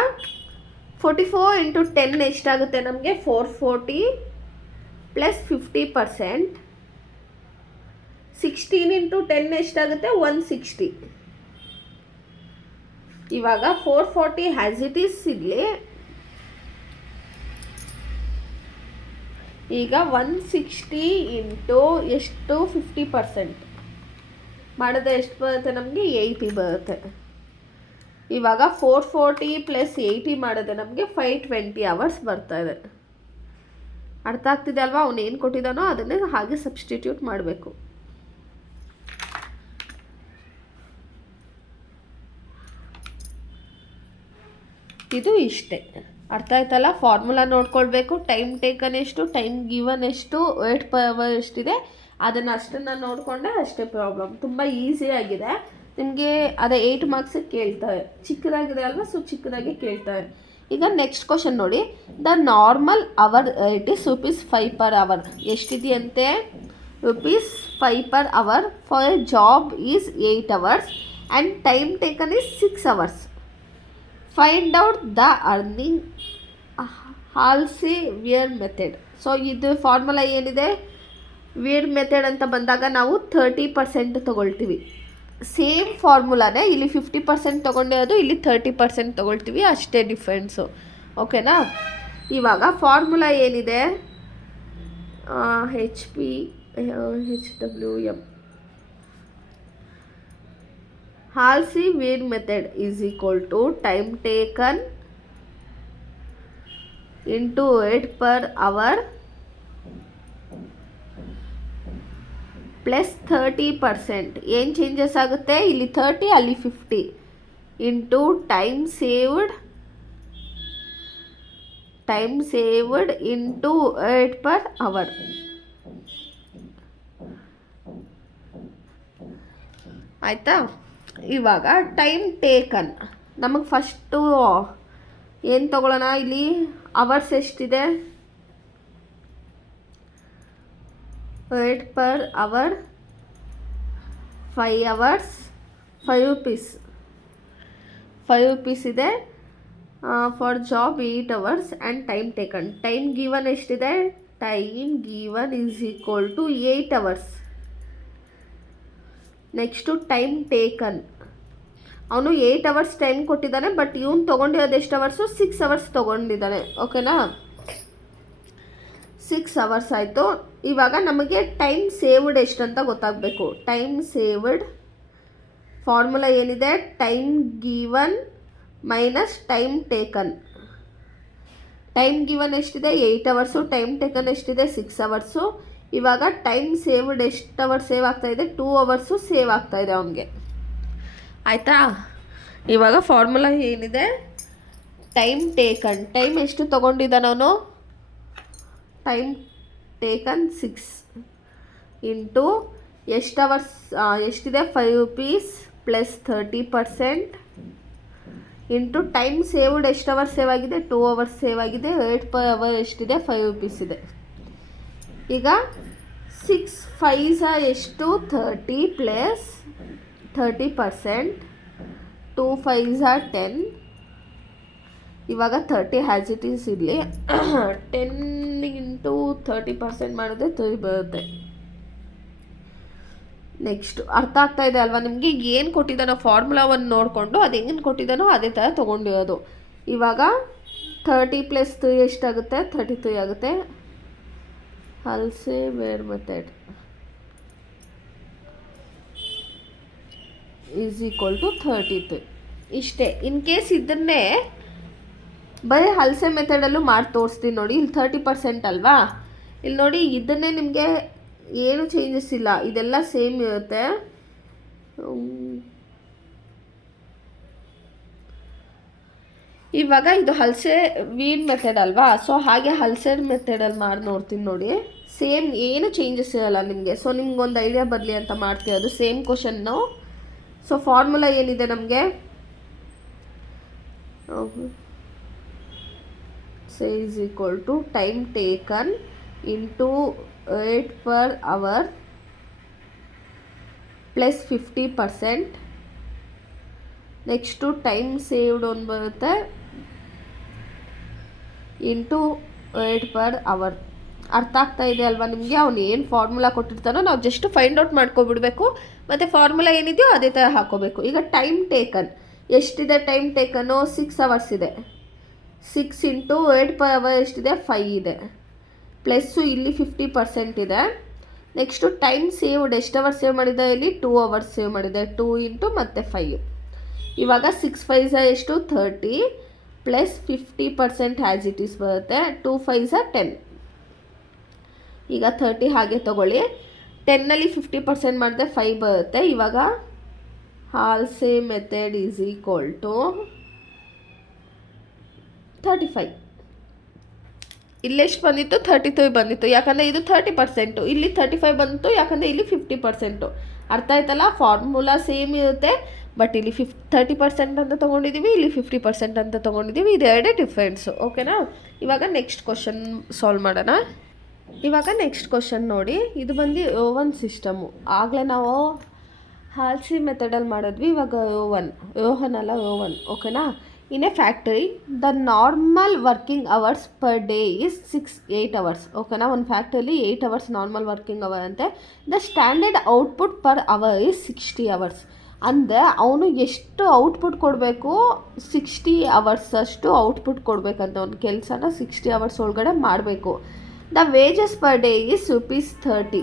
44 ಇಂಟು 10 ಎಷ್ಟಾಗುತ್ತೆ? ನಮಗೆ 440 ಪ್ಲಸ್ 50%. 16 ಇಂಟು 10 ಎಷ್ಟಾಗುತ್ತೆ? 160. ಇವಾಗ 440 ಹ್ಯಾಸ್ ಇಟ್ ಈಸ್ ಇರಲಿ. ಈಗ 160 ಇಂಟು ಎಷ್ಟು? 50% ಮಾಡಿದ್ರೆ ಎಷ್ಟು ಬರುತ್ತೆ? ನಮಗೆ 80 ಬರುತ್ತೆ. ಇವಾಗ 440 ಪ್ಲಸ್ 80 ಮಾಡಿದ್ರೆ ನಮಗೆ 520 ಅವರ್ಸ್ ಬರ್ತಾ ಇದೆ. ಅರ್ಥ ಆಗ್ತಿದೆ ಅಲ್ವಾ? ಅವನು ಏನು ಕೊಟ್ಟಿದ್ದಾನೋ ಅದನ್ನೇ ಹಾಗೆ ಸಬ್ಸ್ಟಿಟ್ಯೂಟ್ ಮಾಡಬೇಕು. ಇದು ಇಷ್ಟೇ. ಅರ್ಥ ಆಯ್ತಲ್ಲ? ಫಾರ್ಮುಲಾ ನೋಡ್ಕೊಳ್ಬೇಕು. ಟೈಮ್ ಟೇಕನ್ ಎಷ್ಟು, ಟೈಮ್ ಗಿವನ್ ಎಷ್ಟು, 8 ಪರ್ ಅವರ್ ಎಷ್ಟಿದೆ ಅದನ್ನು ಅಷ್ಟನ್ನು ನೋಡಿಕೊಂಡೆ ಅಷ್ಟೇ ಪ್ರಾಬ್ಲಮ್. ತುಂಬ ಈಸಿಯಾಗಿದೆ. ನಿಮಗೆ ಅದೇ 8 ಮಾರ್ಕ್ಸಿಗೆ ಕೇಳ್ತಾರೆ, ಚಿಕ್ಕದಾಗಿದೆ ಅಲ್ವಾ, ಸೊ ಚಿಕ್ಕದಾಗಿ ಕೇಳ್ತಾರೆ. ಈಗ ನೆಕ್ಸ್ಟ್ ಕ್ವಶನ್ ನೋಡಿ, the normal hour it is ₹5 per hour. ಎಷ್ಟಿದೆಯಂತೆ? ₹5 per hour for a job is 8 hours and time taken is 6 hours. Find out the earning Halsey Weir method. So ಇದು ಫಾರ್ಮುಲಾ ಏನಿದೆ, Weir method ಅಂತ ಬಂದಾಗ ನಾವು 30% ತೊಗೊಳ್ತೀವಿ. Same ಫಾರ್ಮುಲಾನೇ ಇಲ್ಲಿ 50% ತೊಗೊಂಡಿರೋದು, ಇಲ್ಲಿ 30% ತೊಗೊಳ್ತೀವಿ, ಅಷ್ಟೇ ಡಿಫ್ರೆನ್ಸು. ಓಕೆನಾ? ಇವಾಗ ಫಾರ್ಮುಲಾ ಏನಿದೆ, HWM Halsey Weir method is equal to time taken into 8 per hour plus 30%. ಏನು ಚೇಂಜಸ್ ಆಗುತ್ತೆ? ಇಲ್ಲಿ 30, ಅಲ್ಲಿ 50 into time saved into 8 per hour. ಆಯಿತಾ? ಇವಾಗ ಟೈಮ್ ಟೇಕನ್ ನಮಗೆ ಫಸ್ಟು ಏನು ತಗೊಳ್ಳೋಣ, ಇಲ್ಲಿ ಅವರ್ಸ್ ಎಷ್ಟಿದೆ? 8 per hour 5 hours 5 rupees ಇದೆ. For job 8 hours and time taken. Time given ಎಷ್ಟಿದೆ? Time given is equal to 8 hours. Next time taken, ಅವನು 8 hours ಟೈಮ್ ಕೊಟ್ಟಿದ್ದಾನೆ, ಬಟ್ ಇವನು ತೊಗೊಂಡಿರೋದು ಎಷ್ಟು ಅವರ್ಸು? 6 hours ತೊಗೊಂಡಿದ್ದಾನೆ. ಓಕೆನಾ? 6 hours ಆಯಿತು. ಇವಾಗ ನಮಗೆ ಟೈಮ್ ಸೇವ್ಡ್ ಎಷ್ಟು ಅಂತ ಗೊತ್ತಾಗಬೇಕು. ಟೈಮ್ ಸೇವ್ಡ್ ಫಾರ್ಮುಲಾ ಏನಿದೆ? Time given minus time taken. Time given ಎಷ್ಟಿದೆ? 8 hours. ಟೈಮ್ ಟೇಕನ್ ಎಷ್ಟಿದೆ? 6 hours. ಇವಾಗ ಟೈಮ್ ಸೇವ್ಡ್ ಎಷ್ಟು ಅವರ್ಸ್ ಸೇವ್ ಆಗ್ತಾಯಿದೆ? 2 hours ಸೇವ್ ಆಗ್ತಾಯಿದೆ ಅವನಿಗೆ. ಆಯಿತಾ? ಇವಾಗ ಫಾರ್ಮುಲಾ ಏನಿದೆ? ಟೈಮ್ ಟೇಕನ್, ಟೈಮ್ ಎಷ್ಟು ತೊಗೊಂಡಿದ್ದಾನೆ ಅವನು? ಟೈಮ್ ಟೇಕನ್ 6 ಇಂಟು ಎಷ್ಟು ಅವರ್ಸ್ ಎಷ್ಟಿದೆ? 5 rupees plus 30% into time saved ಎಷ್ಟು ಅವರ್ಸ್ ಸೇವ್ ಆಗಿದೆ? 2 hours ಸೇವ್ ಆಗಿದೆ. 8 per hour ಎಷ್ಟಿದೆ? 5 rupees ಇದೆ. ಈಗ 6 5s ಎಷ್ಟು? 30 ಪ್ಲಸ್ 30%, 2 5s 10. ಇವಾಗ 30 ಹ್ಯಾಸ್ ಇಟ್ ಈಸ್ ಇರಲಿ. 10 ಇಂಟು 30% ಮಾಡಿದ್ರೆ 3 ಬರುತ್ತೆ. ನೆಕ್ಸ್ಟು ಅರ್ಥ ಆಗ್ತಾ ಇದೆ ಅಲ್ವಾ ನಿಮಗೆ? ಏನು ಕೊಟ್ಟಿದ್ದಾನೋ ಫಾರ್ಮುಲಾವನ್ನು ನೋಡಿಕೊಂಡು ಅದು ಹೆಂಗೆ ಕೊಟ್ಟಿದ್ದಾನೋ ಅದೇ ಥರ ತೊಗೊಂಡಿರೋದು. ಇವಾಗ 30 ಪ್ಲಸ್ 3 ಎಷ್ಟಾಗುತ್ತೆ? 33 ಆಗುತ್ತೆ. Halsey Weir method is equal to 33. ಇಷ್ಟೇ. ಇನ್ ಕೇಸ್ ಇದನ್ನೇ ಬರೀ ಹಲ್ಸೆ ಮೆಥಡಲ್ಲೂ ಮಾಡಿ ತೋರಿಸ್ತೀನಿ ನೋಡಿ. ಇಲ್ಲಿ 30% ಅಲ್ವಾ, ಇಲ್ಲಿ ನೋಡಿ ಇದನ್ನೇ ನಿಮಗೆ ಏನು ಚೇಂಜಸ್ ಇಲ್ಲ, ಇದೆಲ್ಲ ಸೇಮ್ ಇರುತ್ತೆ. ಇವಾಗ ಇದು ಹಲ್ಸೆ ವೀಡ್ ಮೆಥಡ್ ಅಲ್ವಾ, ಸೊ ಹಾಗೆ ಹಲ್ಸೆ ಮೆಥಡಲ್ಲಿ ಮಾಡಿ ನೋಡ್ತೀನಿ ನೋಡಿ. ಸೇಮ್ ಏನು ಚೇಂಜಸ್ ಇರಲ್ಲ ನಿಮಗೆ. ಸೊ ನಿಮ್ಗೊಂದು ಐಡಿಯಾ ಬರಲಿ ಅಂತ ಮಾಡ್ತೀವಿ, ಸೇಮ್ ಕ್ವಶನ್ನು. ಸೊ ಫಾರ್ಮುಲಾ ಏನಿದೆ ನಮಗೆ? is equal to time taken into 8 per hour plus 50%. Next time saved ಒಂದು ಬರುತ್ತೆ ಇಂಟು 8 per hour. ಅರ್ಥ ಆಗ್ತಾ ಇದೆ ಅಲ್ವಾ ನಿಮಗೆ? ಅವ್ನು ಏನು ಫಾರ್ಮುಲಾ ಕೊಟ್ಟಿರ್ತಾನೋ ನಾವು ಜಸ್ಟ್ ಫೈಂಡ್ ಔಟ್ ಮಾಡ್ಕೊಬಿಡ್ಬೇಕು, ಮತ್ತು ಫಾರ್ಮುಲಾ ಏನಿದೆಯೋ ಅದೇ ಥರ ಹಾಕೋಬೇಕು. ಈಗ ಟೈಮ್ ಟೇಕನ್ ಎಷ್ಟಿದೆ? ಟೈಮ್ ಟೇಕನ್ನು 6 hours ಇದೆ. 6 ಇಂಟು 8 per hour ಎಷ್ಟಿದೆ? 5 ಇದೆ. ಪ್ಲಸ್ಸು ಇಲ್ಲಿ 50% ಇದೆ. ನೆಕ್ಸ್ಟು ಟೈಮ್ ಸೇವ್ಡ್ ಎಷ್ಟು ಅವರ್ಸ್ ಸೇವ್ ಮಾಡಿದೆ? ಇಲ್ಲಿ 2 hours ಸೇವ್ ಮಾಡಿದೆ. 2 ಇಂಟು ಮತ್ತು 5. ಇವಾಗ 6 5s ಎಷ್ಟು? 30 ಪ್ಲಸ್ 50% ಹ್ಯಾಸ್ ಇಟ್ ಈಸ್ ಬರುತ್ತೆ. 2 5s 10. ಈಗ 30 ಹಾಗೆ ತೊಗೊಳ್ಳಿ. 10ನಲ್ಲಿ 50% ಮಾಡಿದ್ರೆ 5 ಬರುತ್ತೆ. ಇವಾಗ ಹಾಲ್ಸೆ ಮೆಥಡ್ ಈಸ್ ಈಕ್ವಲ್ ಟು 35. ಇಲ್ಲೆಷ್ಟು ಬಂದಿತ್ತು? 33 ಬಂದಿತ್ತು, ಯಾಕಂದರೆ ಇದು 30%. ಇಲ್ಲಿ 35 ಬಂತು, ಯಾಕಂದರೆ ಇಲ್ಲಿ 50%. ಅರ್ಥ ಆಯ್ತಲ್ಲ? ಫಾರ್ಮುಲಾ ಸೇಮ್ ಇರುತ್ತೆ, ಬಟ್ ಇಲ್ಲಿ 30% ಅಂತ ತೊಗೊಂಡಿದ್ದೀವಿ, ಇಲ್ಲಿ 50% ಅಂತ ತೊಗೊಂಡಿದ್ದೀವಿ. ಇದೆರಡೇ ಡಿಫ್ರೆನ್ಸು. ಓಕೆನಾ? ಇವಾಗ ನೆಕ್ಸ್ಟ್ ಕ್ವಶನ್ ಸಾಲ್ವ್ ಮಾಡೋಣ. ಇವಾಗ ನೆಕ್ಸ್ಟ್ ಕ್ವಶನ್ ನೋಡಿ, ಇದು ಬಂದು ಓವನ್ ಸಿಸ್ಟಮು. ಆಗಲೇ ನಾವು ಹಾಲ್ಸಿ ಮೆಥಡಲ್ಲಿ ಮಾಡಿದ್ವಿ, ಇವಾಗ ಓವನ್ ಅಲ್ಲ ಓವನ್. ಓಕೆನಾ? In a factory the normal working hours per day is 8 hours. ಓಕೆನಾ? ಒಂದು ಫ್ಯಾಕ್ಟ್ರಿಯಲ್ಲಿ 8 hours ನಾರ್ಮಲ್ ವರ್ಕಿಂಗ್ ಅವರ್ ಅಂತೆ. The standard output per hour is 60 hours. ಅಂದರೆ ಅವನು ಎಷ್ಟು ಔಟ್ಪುಟ್ ಕೊಡಬೇಕು, 60 hours ಅಷ್ಟು ಔಟ್ಪುಟ್ ಕೊಡಬೇಕಂತ. ಒಂದು ಕೆಲಸನ 60 hours ಒಳಗಡೆ ಮಾಡಬೇಕು. The wages per day is ₹30.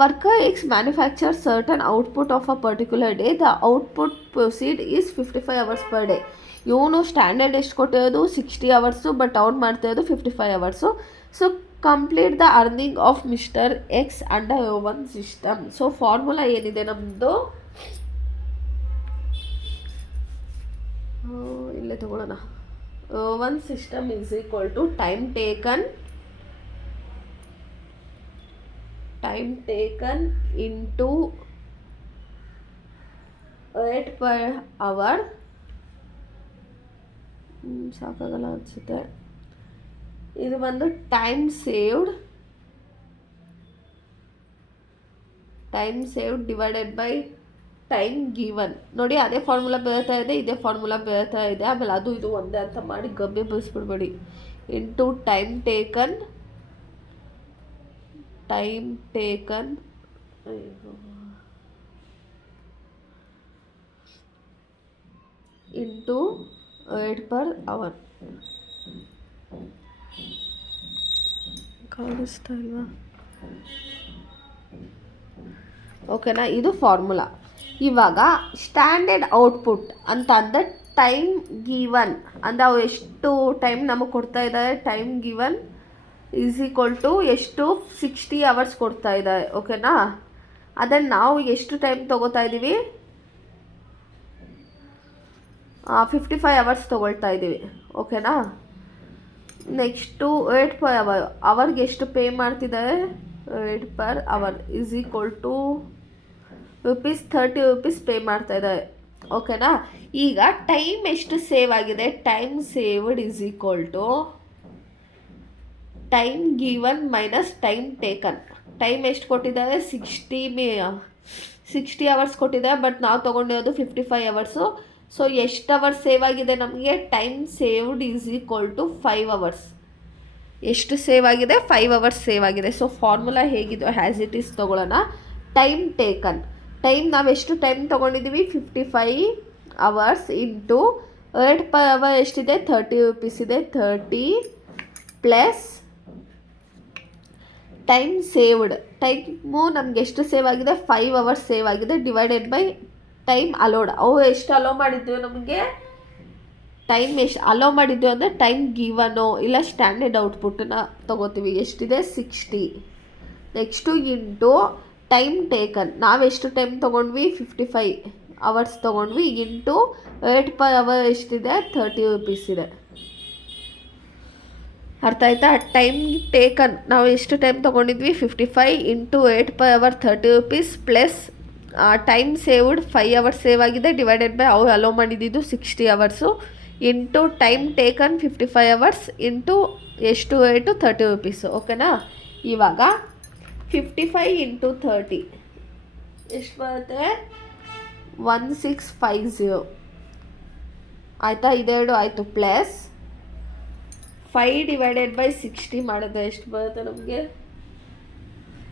Worker X manufactures certain output of a particular day. The output proceed is 55 hours per day. ಇವನು ಸ್ಟ್ಯಾಂಡರ್ಡ್ ಎಷ್ಟು ಕೊಟ್ಟಿರೋದು 60 hours, ಬಟ್ ಅವ್ನು ಮಾಡ್ತಿರೋದು 55 hours. So complete the earning of mister X under Rowan system. So formula ಏನಿದೆ ನಮ್ಮದು, ಇಲ್ಲೇ ತಗೊಳ್ಳೋಣ. Rowan system is equal to time taken into 8 per hour. ಸಾಕಾಗಲ್ಲ ಅನಿಸುತ್ತೆ. ಇದು ಬಂದು time saved divided by time given. ನೋಡಿ, ಅದೇ ಫಾರ್ಮುಲಾ ಬೀಳ್ತಾ ಇದೆ, ಇದೇ ಫಾರ್ಮುಲಾ ಬೀಳ್ತಾ ಇದೆ. ಆಮೇಲೆ ಅದು ಇದು ಒಂದೇ ಅಂತ ಮಾಡಿ ಗಬ್ಬೆ ಬೀಳಿಸ್ಬಿಡ್ಬೇಡಿ. Into time taken into 8 per hour. ಕಾಣಿಸ್ತಾ ಇಲ್ವಾ? ಓಕೆನಾ? ಇದು ಫಾರ್ಮುಲಾ. ಇವಾಗ ಸ್ಟ್ಯಾಂಡರ್ಡ್ ಔಟ್ಪುಟ್ ಅಂತ ಅಂದರೆ ಟೈಮ್ ಗಿವನ್ ಅಂದರೆ ಅವು ಎಷ್ಟು ಟೈಮ್ ನಮಗೆ ಕೊಡ್ತಾ ಇದ್ದಾರೆ, time given is equal to ಎಷ್ಟು 60 hours ಕೊಡ್ತಾ ಇದ್ದಾರೆ. ಓಕೆನಾ? ಅದನ್ನು ನಾವು ಎಷ್ಟು ಟೈಮ್ ತೊಗೋತಾ ಇದ್ದೀವಿ, 55 hours ತೊಗೊಳ್ತಾ ಇದ್ದೀವಿ. ಓಕೆನಾ? ನೆಕ್ಸ್ಟು 8 per hour, ಅವರ್ಗೆ ಎಷ್ಟು ಪೇ ಮಾಡ್ತಿದ್ದಾರೆ, 8 per hour is equal to ₹30 pay ಮಾಡ್ತಾ ಇದ್ದಾರೆ. ಓಕೆನಾ? ಈಗ ಟೈಮ್ ಎಷ್ಟು ಸೇವ್ ಆಗಿದೆ, time saved is equal to time given minus time taken. Time ಎಷ್ಟು ಕೊಟ್ಟಿದ್ದಾರೆ, 60 hours ಕೊಟ್ಟಿದ್ದಾರೆ, ಬಟ್ ನಾವು ತೊಗೊಂಡಿರೋದು 55 hours. ಸೊ ಎಷ್ಟು ಅವರ್ಸ್ ಸೇವ್ ಆಗಿದೆ ನಮಗೆ, time saved is equal to 5 hours. ಎಷ್ಟು ಸೇವ್ ಆಗಿದೆ, 5 hours ಸೇವ್ ಆಗಿದೆ. ಸೊ ಫಾರ್ಮುಲಾ ಹೇಗಿದೆಯೋ ಹ್ಯಾಸ್ ಇಟ್ ಈಸ್ ತೊಗೊಳ್ಳೋಣ. ಟೈಮ್ ಟೇಕನ್, ನಾವು ಎಷ್ಟು ಟೈಮ್ ತೊಗೊಂಡಿದ್ದೀವಿ, 55 hours ಇಂಟು 8 per hour ಎಷ್ಟಿದೆ, ₹30 ಇದೆ. 30 ಪ್ಲಸ್ ಟೈಮ್ ಸೇವ್ಡ್, ಟೈಮು ನಮ್ಗೆ ಎಷ್ಟು ಸೇವ್ ಆಗಿದೆ, 5 hours ಸೇವ್ ಆಗಿದೆ, ಡಿವೈಡೆಡ್ ಬೈ ಟೈಮ್ ಅಲೋಡ್. ಅವು ಎಷ್ಟು ಅಲೋ ಮಾಡಿದ್ವಿ, ನಮಗೆ ಟೈಮ್ ಎಷ್ಟು ಅಲೋ ಮಾಡಿದ್ವಿ ಅಂದರೆ ಟೈಮ್ ಗಿವನೋ ಇಲ್ಲ ಸ್ಟ್ಯಾಂಡರ್ಡ್ ಔಟ್ಪುಟ್ಟನ್ನ ತೊಗೋತೀವಿ. ಎಷ್ಟಿದೆ, 60. ನೆಕ್ಸ್ಟು ಇಂಟು ಟೈಮ್ ಟೇಕನ್, ನಾವೆಷ್ಟು ಟೈಮ್ ತೊಗೊಂಡ್ವಿ, 55 hours ತೊಗೊಂಡ್ವಿ, ಇಂಟು 8 per hour ಎಷ್ಟಿದೆ, ₹30 ಇದೆ. ಅರ್ಥ ಆಯ್ತಾ? ಟೈಮ್ ಟೇಕನ್ ನಾವು ಎಷ್ಟು ಟೈಮ್ ತೊಗೊಂಡಿದ್ವಿ, 55 into 8 per hour ₹30 plus time saved 5 hours save ಆಗಿದೆ, ಡಿವೈಡೆಡ್ ಬೈ ಅವ್ರು ಅಲೋ ಮಾಡಿದ್ದು 60 hours into time taken 55 hours into ಎಷ್ಟು, 8 ₹30. ಓಕೆನಾ? ಇವಾಗ 55 ಇಂಟು 30 ಎಷ್ಟು ಬರುತ್ತೆ, 1650. ಆಯಿತಾ? ಇದೆರಡು ಆಯಿತು. ಪ್ಲಸ್ 5 ಡಿವೈಡೆಡ್ ಬೈ 60 ಮಾಡಿದ್ರೆ ಎಷ್ಟು ಬರುತ್ತೆ ನಮಗೆ,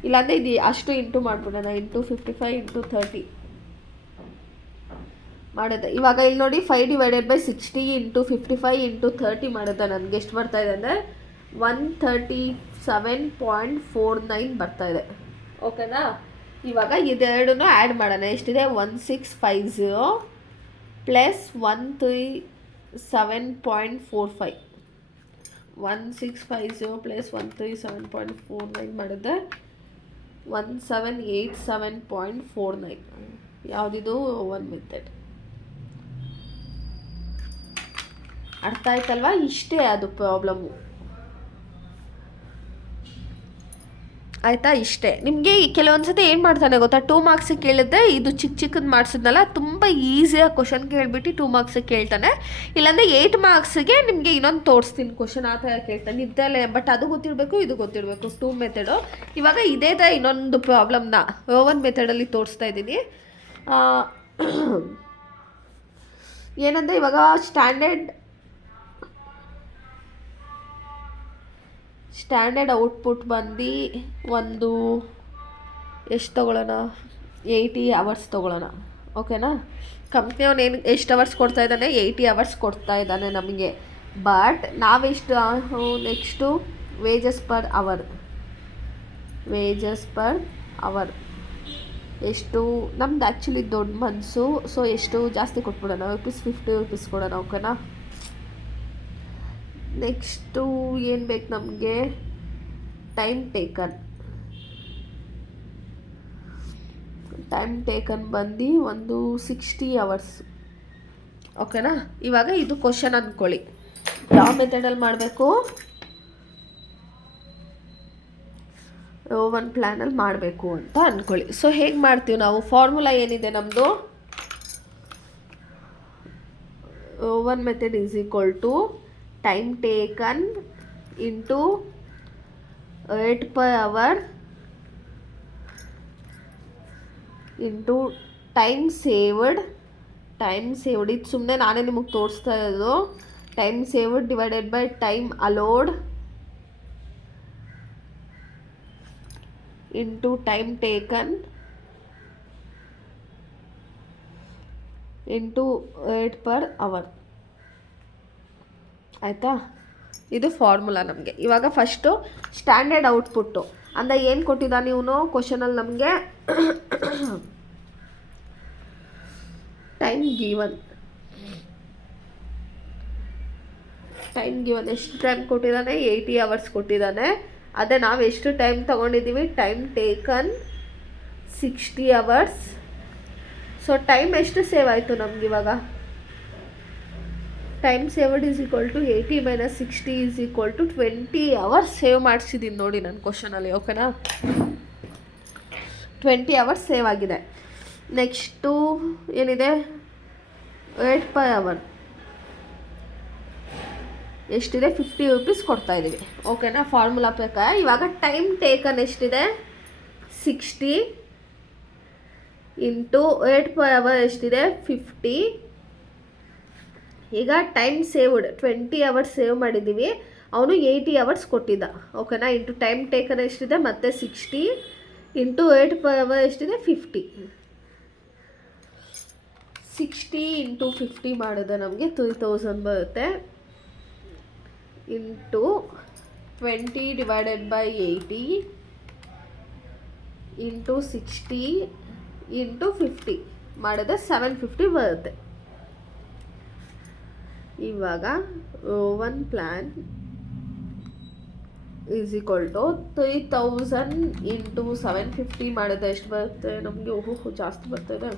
ಇಲ್ಲಾಂದರೆ ಇದು ಅಷ್ಟು ಇಂಟು ಮಾಡಿಬಿಡೋಣ. ಇಂಟು 55 ಇಂಟು 30 ಮಾಡಿದೆ. ಇವಾಗ ಇಲ್ಲಿ ನೋಡಿ, 5 ಡಿವೈಡೆಡ್ ಬೈ 60 ಇಂಟು 55 ಇಂಟು 30 ಮಾಡಿದೆ. ನನಗೆ ಎಷ್ಟು ಬರ್ತಾಯಿದೆ ಅಂದರೆ 137.49 ಬರ್ತಾಯಿದೆ. ಓಕೆನಾ? ಇವಾಗ ಇದೆರಡನ್ನೂ ಆ್ಯಡ್ ಮಾಡೋಣ. ಎಷ್ಟಿದೆ, 1650 ಪ್ಲಸ್ 137.45. 1650 ಪ್ಲಸ್ 137.49 ಮಾಡಿದ್ರೆ 1787.49. ಯಾವುದಿದು, ಓವನ್ ಮೆಥಡ್. ಅರ್ಥ ಆಯ್ತಲ್ವಾ? ಇಷ್ಟೇ ಅದು ಪ್ರಾಬ್ಲಮ್ಮು. ಆಯಿತಾ? ಇಷ್ಟೇ. ನಿಮಗೆ ಕೆಲವೊಂದು ಸತಿ ಏನು ಮಾಡ್ತಾನೆ ಗೊತ್ತಾ, 2 ಮಾರ್ಕ್ಸಿಗೆ ಕೇಳಿದ್ರೆ ಇದು ಚಿಕ್ಕ ಚಿಕ್ಕದು ಮಾಡಿಸಿದ್ನಲ್ಲ ತುಂಬ ಈಸಿಯಾಗಿ ಕ್ವಶನ್ ಕೇಳಿಬಿಟ್ಟು 2 ಮಾರ್ಕ್ಸಿಗೆ ಕೇಳ್ತಾನೆ. ಇಲ್ಲಾಂದರೆ 8 ಮಾರ್ಕ್ಸಿಗೆ ನಿಮಗೆ ಇನ್ನೊಂದು ತೋರಿಸ್ತೀನಿ ಕ್ವಶನ್, ಆ ಥರ ಕೇಳ್ತಾನೆ ಇದ್ದಲ್ಲೇ. ಬಟ್ ಅದು ಗೊತ್ತಿರಬೇಕು, ಇದು ಗೊತ್ತಿರಬೇಕು, 2 ಮೆಥಡು. ಇವಾಗ ಇದೇ ಥರ ಇನ್ನೊಂದು ಪ್ರಾಬ್ಲಮ್ನ ರೋವನ್ ಮೆಥಡಲ್ಲಿ ತೋರಿಸ್ತಾ ಇದ್ದೀನಿ. ಏನಂದರೆ ಇವಾಗ ಸ್ಟ್ಯಾಂಡರ್ಡ್ ಔಟ್ಪುಟ್ ಬಂದು ಒಂದು ಎಷ್ಟು ತೊಗೊಳ್ಳೋಣ, 80 ಅವರ್ಸ್ ತೊಗೊಳ್ಳೋಣ. ಓಕೆನಾ? ಕಂಪ್ನಿಯವನು ಏನು ಎಷ್ಟು ಅವರ್ಸ್ ಕೊಡ್ತಾ ಇದ್ದಾನೆ, 80 ಅವರ್ಸ್ ಕೊಡ್ತಾ ಇದ್ದಾನೆ ನಮಗೆ. ಬಟ್ ನಾವೆಷ್ಟು, ನೆಕ್ಸ್ಟು ವೇಜಸ್ ಪರ್ ಅವರ್ ಎಷ್ಟು ನಮ್ದು ಆ್ಯಕ್ಚುಲಿ ದೊಡ್ಡ ಮನಸ್ಸು. ಸೊ ಎಷ್ಟು ಜಾಸ್ತಿ ಕೊಟ್ಬಿಡೋಣ, ₹50 ಕೊಡೋಣ. ಓಕೆನಾ? ನೆಕ್ಸ್ಟು ಏನು ಬೇಕು ನಮಗೆ, ಟೈಮ್ ಟೇಕನ್ ಬಂದು ಒಂದು 60 ಅವರ್ಸ್. ಓಕೆನಾ? ಇವಾಗ ಇದು ಕ್ವಶನ್ ಅಂದ್ಕೊಳ್ಳಿ, ಯಾವ ಮೆಥಡಲ್ಲಿ ಮಾಡಬೇಕು, ರೋವನ್ ಪ್ಲ್ಯಾನಲ್ಲಿ ಮಾಡಬೇಕು ಅಂತ ಅಂದ್ಕೊಳ್ಳಿ. ಸೊ ಹೇಗೆ ಮಾಡ್ತೀವಿ ನಾವು, ಫಾರ್ಮುಲಾ ಏನಿದೆ ನಮ್ಮದು, Rowan method is equal to time taken into 8 per hour into time saved. ಇದು ಸುಮ್ಮನೆ ನಾನೇ ನಿಮಗೆ ತೋರಿಸ್ತಾ ಇರೋದು. Time saved divided by time allowed into time taken into 8 per hour. ಆಯಿತಾ? ಇದು ಫಾರ್ಮುಲಾ ನಮಗೆ. ಇವಾಗ ಫಸ್ಟು ಸ್ಟ್ಯಾಂಡರ್ಡ್ ಔಟ್ಪುಟ್ಟು ಅಂದರೆ ಏನು ಕೊಟ್ಟಿದ್ದಾನೆ ಇವನು ಕ್ವಶನಲ್ಲಿ ನಮಗೆ, ಟೈಮ್ ಗಿವನ್ ಎಷ್ಟು ಟೈಮ್ ಕೊಟ್ಟಿದ್ದಾನೆ, 80 ಅವರ್ಸ್ ಕೊಟ್ಟಿದ್ದಾನೆ. ಅದೇ ನಾವು ಎಷ್ಟು ಟೈಮ್ ತೊಗೊಂಡಿದ್ದೀವಿ, time taken 60 hours. So time ಎಷ್ಟು ಸೇವ್ ಆಯಿತು ನಮ್ಗೆ ಇವಾಗ, time saved is equal to 80 - 60 is equal to 20 hours save ಮಾಡಿಸಿದ್ದೀನಿ ನೋಡಿ ನನ್ನ ಕ್ವಶನಲ್ಲಿ. ಓಕೆನಾ? 20 ಅವರ್ಸ್ ಸೇವ್ ಆಗಿದೆ. ನೆಕ್ಸ್ಟು ಏನಿದೆ, 8 per hour ಎಷ್ಟಿದೆ, ₹50 ಕೊಡ್ತಾ ಇದ್ದೀವಿ. ಓಕೆನಾ? ಫಾರ್ಮುಲಾ ಪ್ರಕಾರ. ಇವಾಗ ಟೈಮ್ ಟೇಕನ್ ಎಷ್ಟಿದೆ, 60 ಇಂಟು 8 per hour ಎಷ್ಟಿದೆ, 50. ಈಗ ಟೈಮ್ ಸೇವ್ಡ್ 20 ಅವರ್ಸ್ ಸೇವ್ ಮಾಡಿದ್ದೀವಿ, ಅವನು 80 ಅವರ್ಸ್ ಕೊಟ್ಟಿದ್ದ. ಓಕೆನಾ? ಇಂಟು ಟೈಮ್ ಟೇಕನ್ ಎಷ್ಟಿದೆ, ಮತ್ತೆ 60 ಇಂಟು 8 per hour ಎಷ್ಟಿದೆ, 50. 60 ಇಂಟು 50 ಮಾಡಿದ್ರೆ ನಮಗೆ 3000 ಬರುತ್ತೆ. Into 20 divided by 80 into 60 into 50 ಮಾಡಿದ್ರೆ 750 ಬರುತ್ತೆ. ಇವಾಗ Rowan plan is equal to 3000 into 750 ಮಾಡಿದ್ರೆ ಎಷ್ಟು ಬರುತ್ತೆ ನಮಗೆ, ಜಾಸ್ತಿ ಬರ್ತದೆ.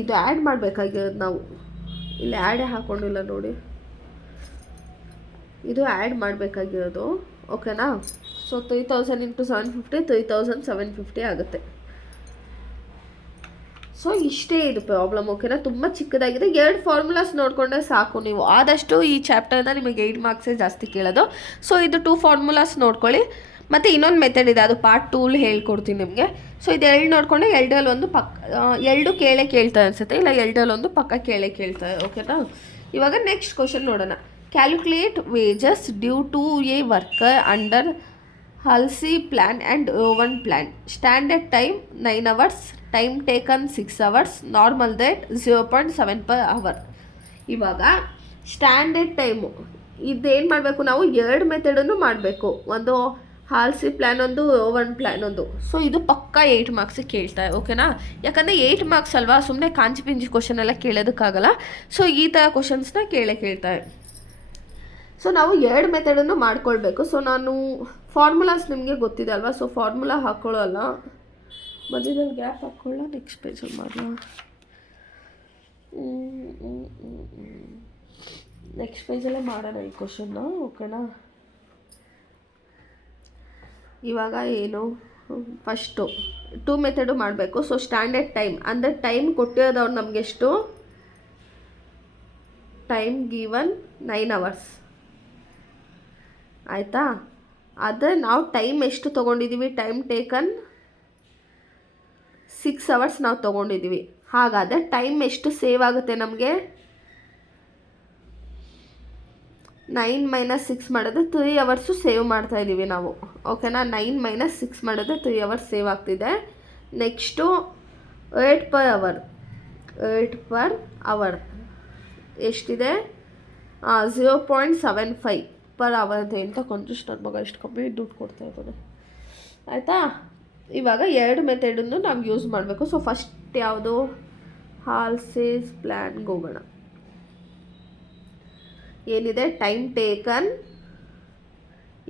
ಇದು ಆ್ಯಡ್ ಮಾಡಬೇಕಾಗಿರೋದು ನಾವು, ಇಲ್ಲಿ ಆ್ಯಡೇ ಹಾಕ್ಕೊಂಡಿಲ್ಲ ನೋಡಿ, ಇದು ಆ್ಯಡ್ ಮಾಡಬೇಕಾಗಿರೋದು. ಓಕೆನಾ? ಸೊ 3000 ಇಂಟು 750 3750 ಆಗುತ್ತೆ. ಸೊ ಇಷ್ಟೇ ಇದು ಪ್ರಾಬ್ಲಮ್. ಓಕೆನಾ? ತುಂಬ ಚಿಕ್ಕದಾಗಿದೆ. 2 ಫಾರ್ಮುಲಾಸ್ ನೋಡಿಕೊಂಡ್ರೆ ಸಾಕು ನೀವು. ಆದಷ್ಟು ಈ ಚಾಪ್ಟರ್ನ ನಿಮಗೆ 8 ಮಾರ್ಕ್ಸೇ ಜಾಸ್ತಿ ಕೇಳೋದು. ಸೊ ಇದು 2 ಫಾರ್ಮುಲಾಸ್ ನೋಡ್ಕೊಳ್ಳಿ. ಮತ್ತು ಇನ್ನೊಂದು ಮೆಥಡ್ ಇದೆ, ಅದು ಪಾರ್ಟ್ 2 ಹೇಳ್ಕೊಡ್ತೀನಿ ನಿಮಗೆ. ಸೊ ಇದು 2 ನೋಡಿಕೊಂಡೆ, 2ರಲ್ಲಿ ಒಂದು ಎರಡು ಕೇಳ್ತಾ ಅನಿಸುತ್ತೆ, ಇಲ್ಲ 2ರಲ್ಲಿ ಒಂದು ಕೇಳ್ತಾರೆ. ಓಕೆನಾ? ಇವಾಗ ನೆಕ್ಸ್ಟ್ ಕ್ವಶನ್ ನೋಡೋಣ. Calculate wages due to a worker under Halsey plan and Rowan plan. Standard time 9 hours, time taken 6 hours, normal rate 0.7 per hour. ಇವಾಗ ಸ್ಟ್ಯಾಂಡರ್ಡ್ ಟೈಮು ಇದೇನು ಮಾಡಬೇಕು ನಾವು, 2 ಮೆಥಡನ್ನು ಮಾಡಬೇಕು. ಒಂದು ಹಾಲ್ಸಿ ಪ್ಲ್ಯಾನ್ ಒಂದು, ರೋವನ್ ಪ್ಲ್ಯಾನ್ ಒಂದು. ಸೊ ಇದು ಪಕ್ಕಾ 8 ಮಾರ್ಕ್ಸಿಗೆ ಕೇಳ್ತಾರೆ. ಓಕೆನಾ? ಯಾಕಂದರೆ 8 ಮಾರ್ಕ್ಸ್ ಅಲ್ವಾ, ಸುಮ್ಮನೆ ಕಾಂಚಿ ಪಿಂಚಿ ಕ್ವಶನ್ ಎಲ್ಲ ಕೇಳೋದಕ್ಕಾಗಲ್ಲ. ಸೊ ಈ ಥರ ಕ್ವಶನ್ಸ್ನ ಕೇಳ್ತಾರೆ. ಸೊ ನಾವು 2 ಮೆಥಡನ್ನು ಮಾಡ್ಕೊಳ್ಬೇಕು. ಸೊ ನಾನು ಫಾರ್ಮುಲಾಸ್ ನಿಮಗೆ ಗೊತ್ತಿದೆ ಅಲ್ವಾ, ಸೊ ಫಾರ್ಮುಲಾ ಹಾಕ್ಕೊಳ್ಳೋಲ್ಲ, ಮಧ್ಯದಲ್ಲಿ ಗ್ಯಾಪ್ ಹಾಕ್ಕೊಳ್ಳ, ನೆಕ್ಸ್ಟ್ ಪೇಜಲ್ಲಿ ಮಾಡಲ. ನೆಕ್ಸ್ಟ್ ಪೇಜಲ್ಲೇ ಮಾಡೋಣ ಈ ಕ್ವಶನ್ನ, ಓಕೆನಾ. ಇವಾಗ ಏನು ಫಸ್ಟು 2 ಮೆಥಡು ಮಾಡಬೇಕು. ಸೊ ಸ್ಟ್ಯಾಂಡರ್ಡ್ ಟೈಮ್ ಅಂದರೆ ಟೈಮ್ ಕೊಟ್ಟಿರೋದವ್ರು ನಮಗೆಷ್ಟು, ಟೈಮ್ ಗಿವನ್ 9 hours ಆಯಿತಾ. ಆದರೆ ನಾವು ಟೈಮ್ ಎಷ್ಟು ತೊಗೊಂಡಿದ್ದೀವಿ, ಟೈಮ್ ಟೇಕನ್ 6 hours ನಾವು ತೊಗೊಂಡಿದ್ದೀವಿ. ಹಾಗಾದರೆ ಟೈಮ್ ಎಷ್ಟು ಸೇವ್ ಆಗುತ್ತೆ ನಮಗೆ, 9 - 6 ಮಾಡಿದ್ರೆ 3 hours ಸೇವ್ ಮಾಡ್ತಾಯಿದ್ದೀವಿ ನಾವು, ಓಕೆನಾ. 9 - 6 ಮಾಡಿದ್ರೆ 3 hours ಸೇವ್ ಆಗ್ತಿದೆ. Next 8 per hour, 8 per hour ಎಷ್ಟಿದೆ, 0.75 per hour ಅಂತ ಹೇಳ್ತಾ ಕೊಂಚಷ್ಟು ನನ್ನ ಮಗ ಎಷ್ಟು ಕಮ್ಮಿ ದುಡ್ಡು ಕೊಡ್ತಾ ಇದ್ದಾನೆ, ಆಯಿತಾ. ಇವಾಗ 2 ಮೆಥಡನ್ನು ನಾವು ಯೂಸ್ ಮಾಡಬೇಕು. ಸೊ ಫಸ್ಟ್ ಯಾವುದು, ಹಾಲ್ಸೇಸ್ ಪ್ಲ್ಯಾನ್ಗೆ ಹೋಗೋಣ. ಏನಿದೆ, time taken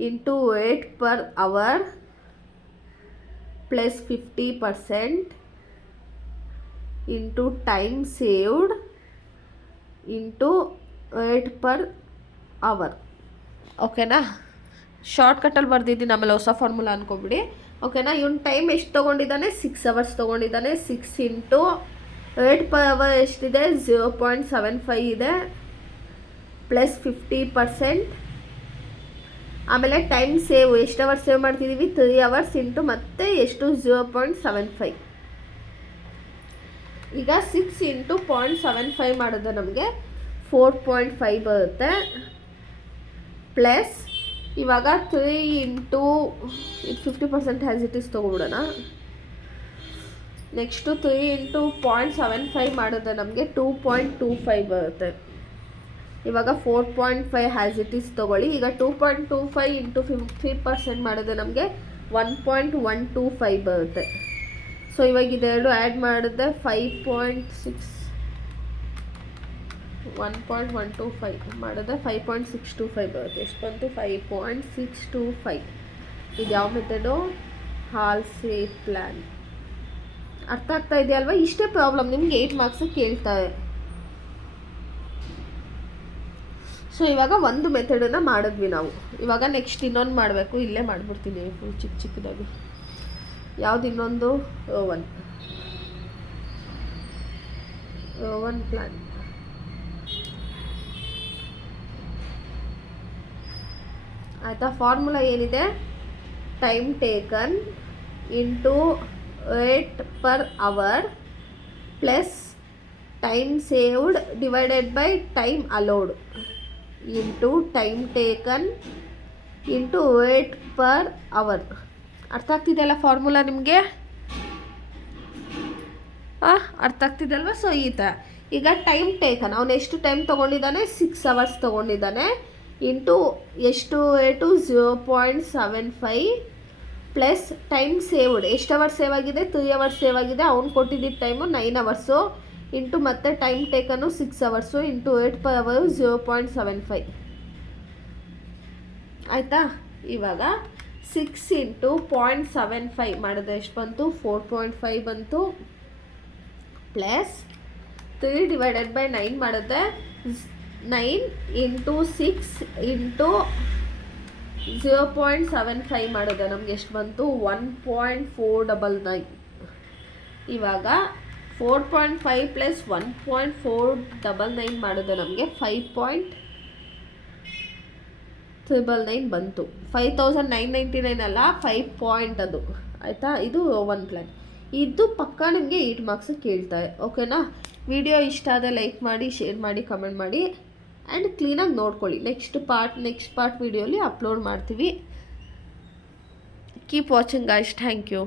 into 8 per hour plus 50% into time saved into 8 per hour, ಓಕೆನಾ. ಶಾರ್ಟ್ಕಟ್ಟಲ್ಲಿ ಬರ್ದಿದ್ದೀನಿ, ಆಮೇಲೆ ಹೊಸ ಫಾರ್ಮುಲಾ ಅನ್ಕೊಬಿಡಿ, ಓಕೆನಾ. ಇವನು ಟೈಮ್ ಎಷ್ಟು ತೊಗೊಂಡಿದ್ದಾನೆ, 6 hours ತೊಗೊಂಡಿದ್ದಾನೆ. 6 ಇಂಟು 8 per hour ಎಷ್ಟಿದೆ, 0.75 ಇದೆ, ಪ್ಲಸ್ 50%. ಆಮೇಲೆ ಟೈಮ್ ಸೇವ್, ಎಷ್ಟು ಅವರ್ಸ್ ಸೇವ್ ಮಾಡ್ತಿದ್ದೀವಿ, 3 hours ಇಂಟು ಮತ್ತೆ ಎಷ್ಟು, 0.75. ಈಗ 6 ಇಂಟು 0.75 ಮಾಡಿದ್ರೆ ನಮಗೆ 4.5 ಬರುತ್ತೆ. ಪ್ಲಸ್ ಇವಾಗ 3 ಇಂಟು 50% ಹ್ಯಾಸ್ ಇಟ್ ಇಸ್ ತೊಗೊಬಿಡೋಣ. ನೆಕ್ಸ್ಟು 3 ಇಂಟು 0.75 ಮಾಡಿದ್ರೆ ನಮಗೆ 2.25 ಬರುತ್ತೆ. ಇವಾಗ 4.5 ಹ್ಯಾಸ್ ಇಟ್ ಈಸ್ ತೊಗೊಳ್ಳಿ. ಈಗ 2.25 ಇಂಟು 50% ಮಾಡಿದ್ರೆ ನಮಗೆ 1.125 ಬರುತ್ತೆ. ಸೊ ಇವಾಗ ಇದೆರಡು ಆ್ಯಡ್ ಮಾಡಿದ್ರೆ 5.6 1.125 ಮಾಡಿದ್ರೆ 5.625 ಬರುತ್ತೆ. ಎಷ್ಟು ಬಂತು, 5.625. ಇದು ಯಾವ ಮೆಥಡು, ಹಾಲ್ಸೇಸ್ ಪ್ಲ್ಯಾನ್. ಅರ್ಥ ಆಗ್ತಾ ಇದೆಯಲ್ವಾ. ಇಷ್ಟೇ ಪ್ರಾಬ್ಲಮ್ ನಿಮ್ಗೆ 8 marks ಕೇಳ್ತಾರೆ. ಸೊ ಇವಾಗ ಒಂದು ಮೆಥಡನ್ನು ಮಾಡಿದ್ವಿ ನಾವು. ಇವಾಗ ನೆಕ್ಸ್ಟ್ ಇನ್ನೊಂದು ಮಾಡಬೇಕು. ಇಲ್ಲೇ ಮಾಡಿಬಿಡ್ತೀನಿ ಫುಲ್ ಚಿಕ್ಕದಾಗಿ. ಯಾವುದು ಇನ್ನೊಂದು, ರೋವನ್ ಪ್ಲ್ಯಾನ್. ಆಯಿತಾ. ಫಾರ್ಮುಲಾ ಏನಿದೆ, time taken into 8 per hour plus time saved divided by time allowed into time taken into 8 per hour. ಅರ್ಥ ಆಗ್ತಿದೆಯಲ್ಲ ಫಾರ್ಮುಲಾ ನಿಮಗೆ, ಅರ್ಥ ಆಗ್ತಿದೆಯಲ್ವ. ಸೊ ಈ ಥರ ಈಗ ಟೈಮ್ ಟೇಕನ್ ಅವನು ಎಷ್ಟು ಟೈಮ್ ತೊಗೊಂಡಿದ್ದಾನೆ, 6 hours ತೊಗೊಂಡಿದ್ದಾನೆ, ಇಂಟು ಎಷ್ಟು ರೇಟು 0.75 ಪ್ಲಸ್ ಟೈಮ್ ಸೇವ್ಡ್, ಎಷ್ಟು ಅವರ್ಸ್ ಸೇವ್ ಆಗಿದೆ, 3 hours ಸೇವ್ ಆಗಿದೆ. ಅವ್ನು ಕೊಟ್ಟಿದ್ದ ಟೈಮು 9 hours ಇಂಟು ಮತ್ತೆ ಟೈಮ್ ಟೇಕನ್ನು 6 hours ಇಂಟು 8 per hour 0.75 ಆಯಿತಾ. ಇವಾಗ 6 ಇಂಟು 0.75 ಮಾಡಿದ್ರೆ ಎಷ್ಟು ಬಂತು, 4.5 ಬಂತು. ಪ್ಲಸ್ 3 ಡಿವೈಡೆಡ್ ಬೈ 9 ಮಾಡಿದ್ರೆ 9 ಇಂಟು 6 ಇಂಟು 0.75 ಮಾಡಿದ್ರೆ ನಮ್ಗೆ ಎಷ್ಟು ಬಂತು, 1.499. ಇವಾಗ 4.5 ಪ್ಲಸ್ 1.499 ಮಾಡಿದ್ರೆ ನಮಗೆ 5.999 ಬಂತು. 5999 ಅಲ್ಲ, 5 ಪಾಯಿಂಟ್ ಅದು, ಆಯಿತಾ. ಇದು ಒನ್ ಪ್ಲ್ಯಾನ್. ಇದು ಪಕ್ಕ ನಿಮಗೆ 8 marks ಕೇಳ್ತಾರೆ, ಓಕೆನಾ. ವಿಡಿಯೋ ಇಷ್ಟ ಆದರೆ ಲೈಕ್ ಮಾಡಿ, ಶೇರ್ ಮಾಡಿ, ಕಮೆಂಟ್ ಮಾಡಿ ಆ್ಯಂಡ್ ಕ್ಲೀನಾಗಿ ನೋಡ್ಕೊಳ್ಳಿ. ನೆಕ್ಸ್ಟ್ ಪಾರ್ಟ್ ವಿಡಿಯೋಲಿ ಅಪ್ಲೋಡ್ ಮಾಡ್ತೀವಿ. Keep watching guys. Thank you.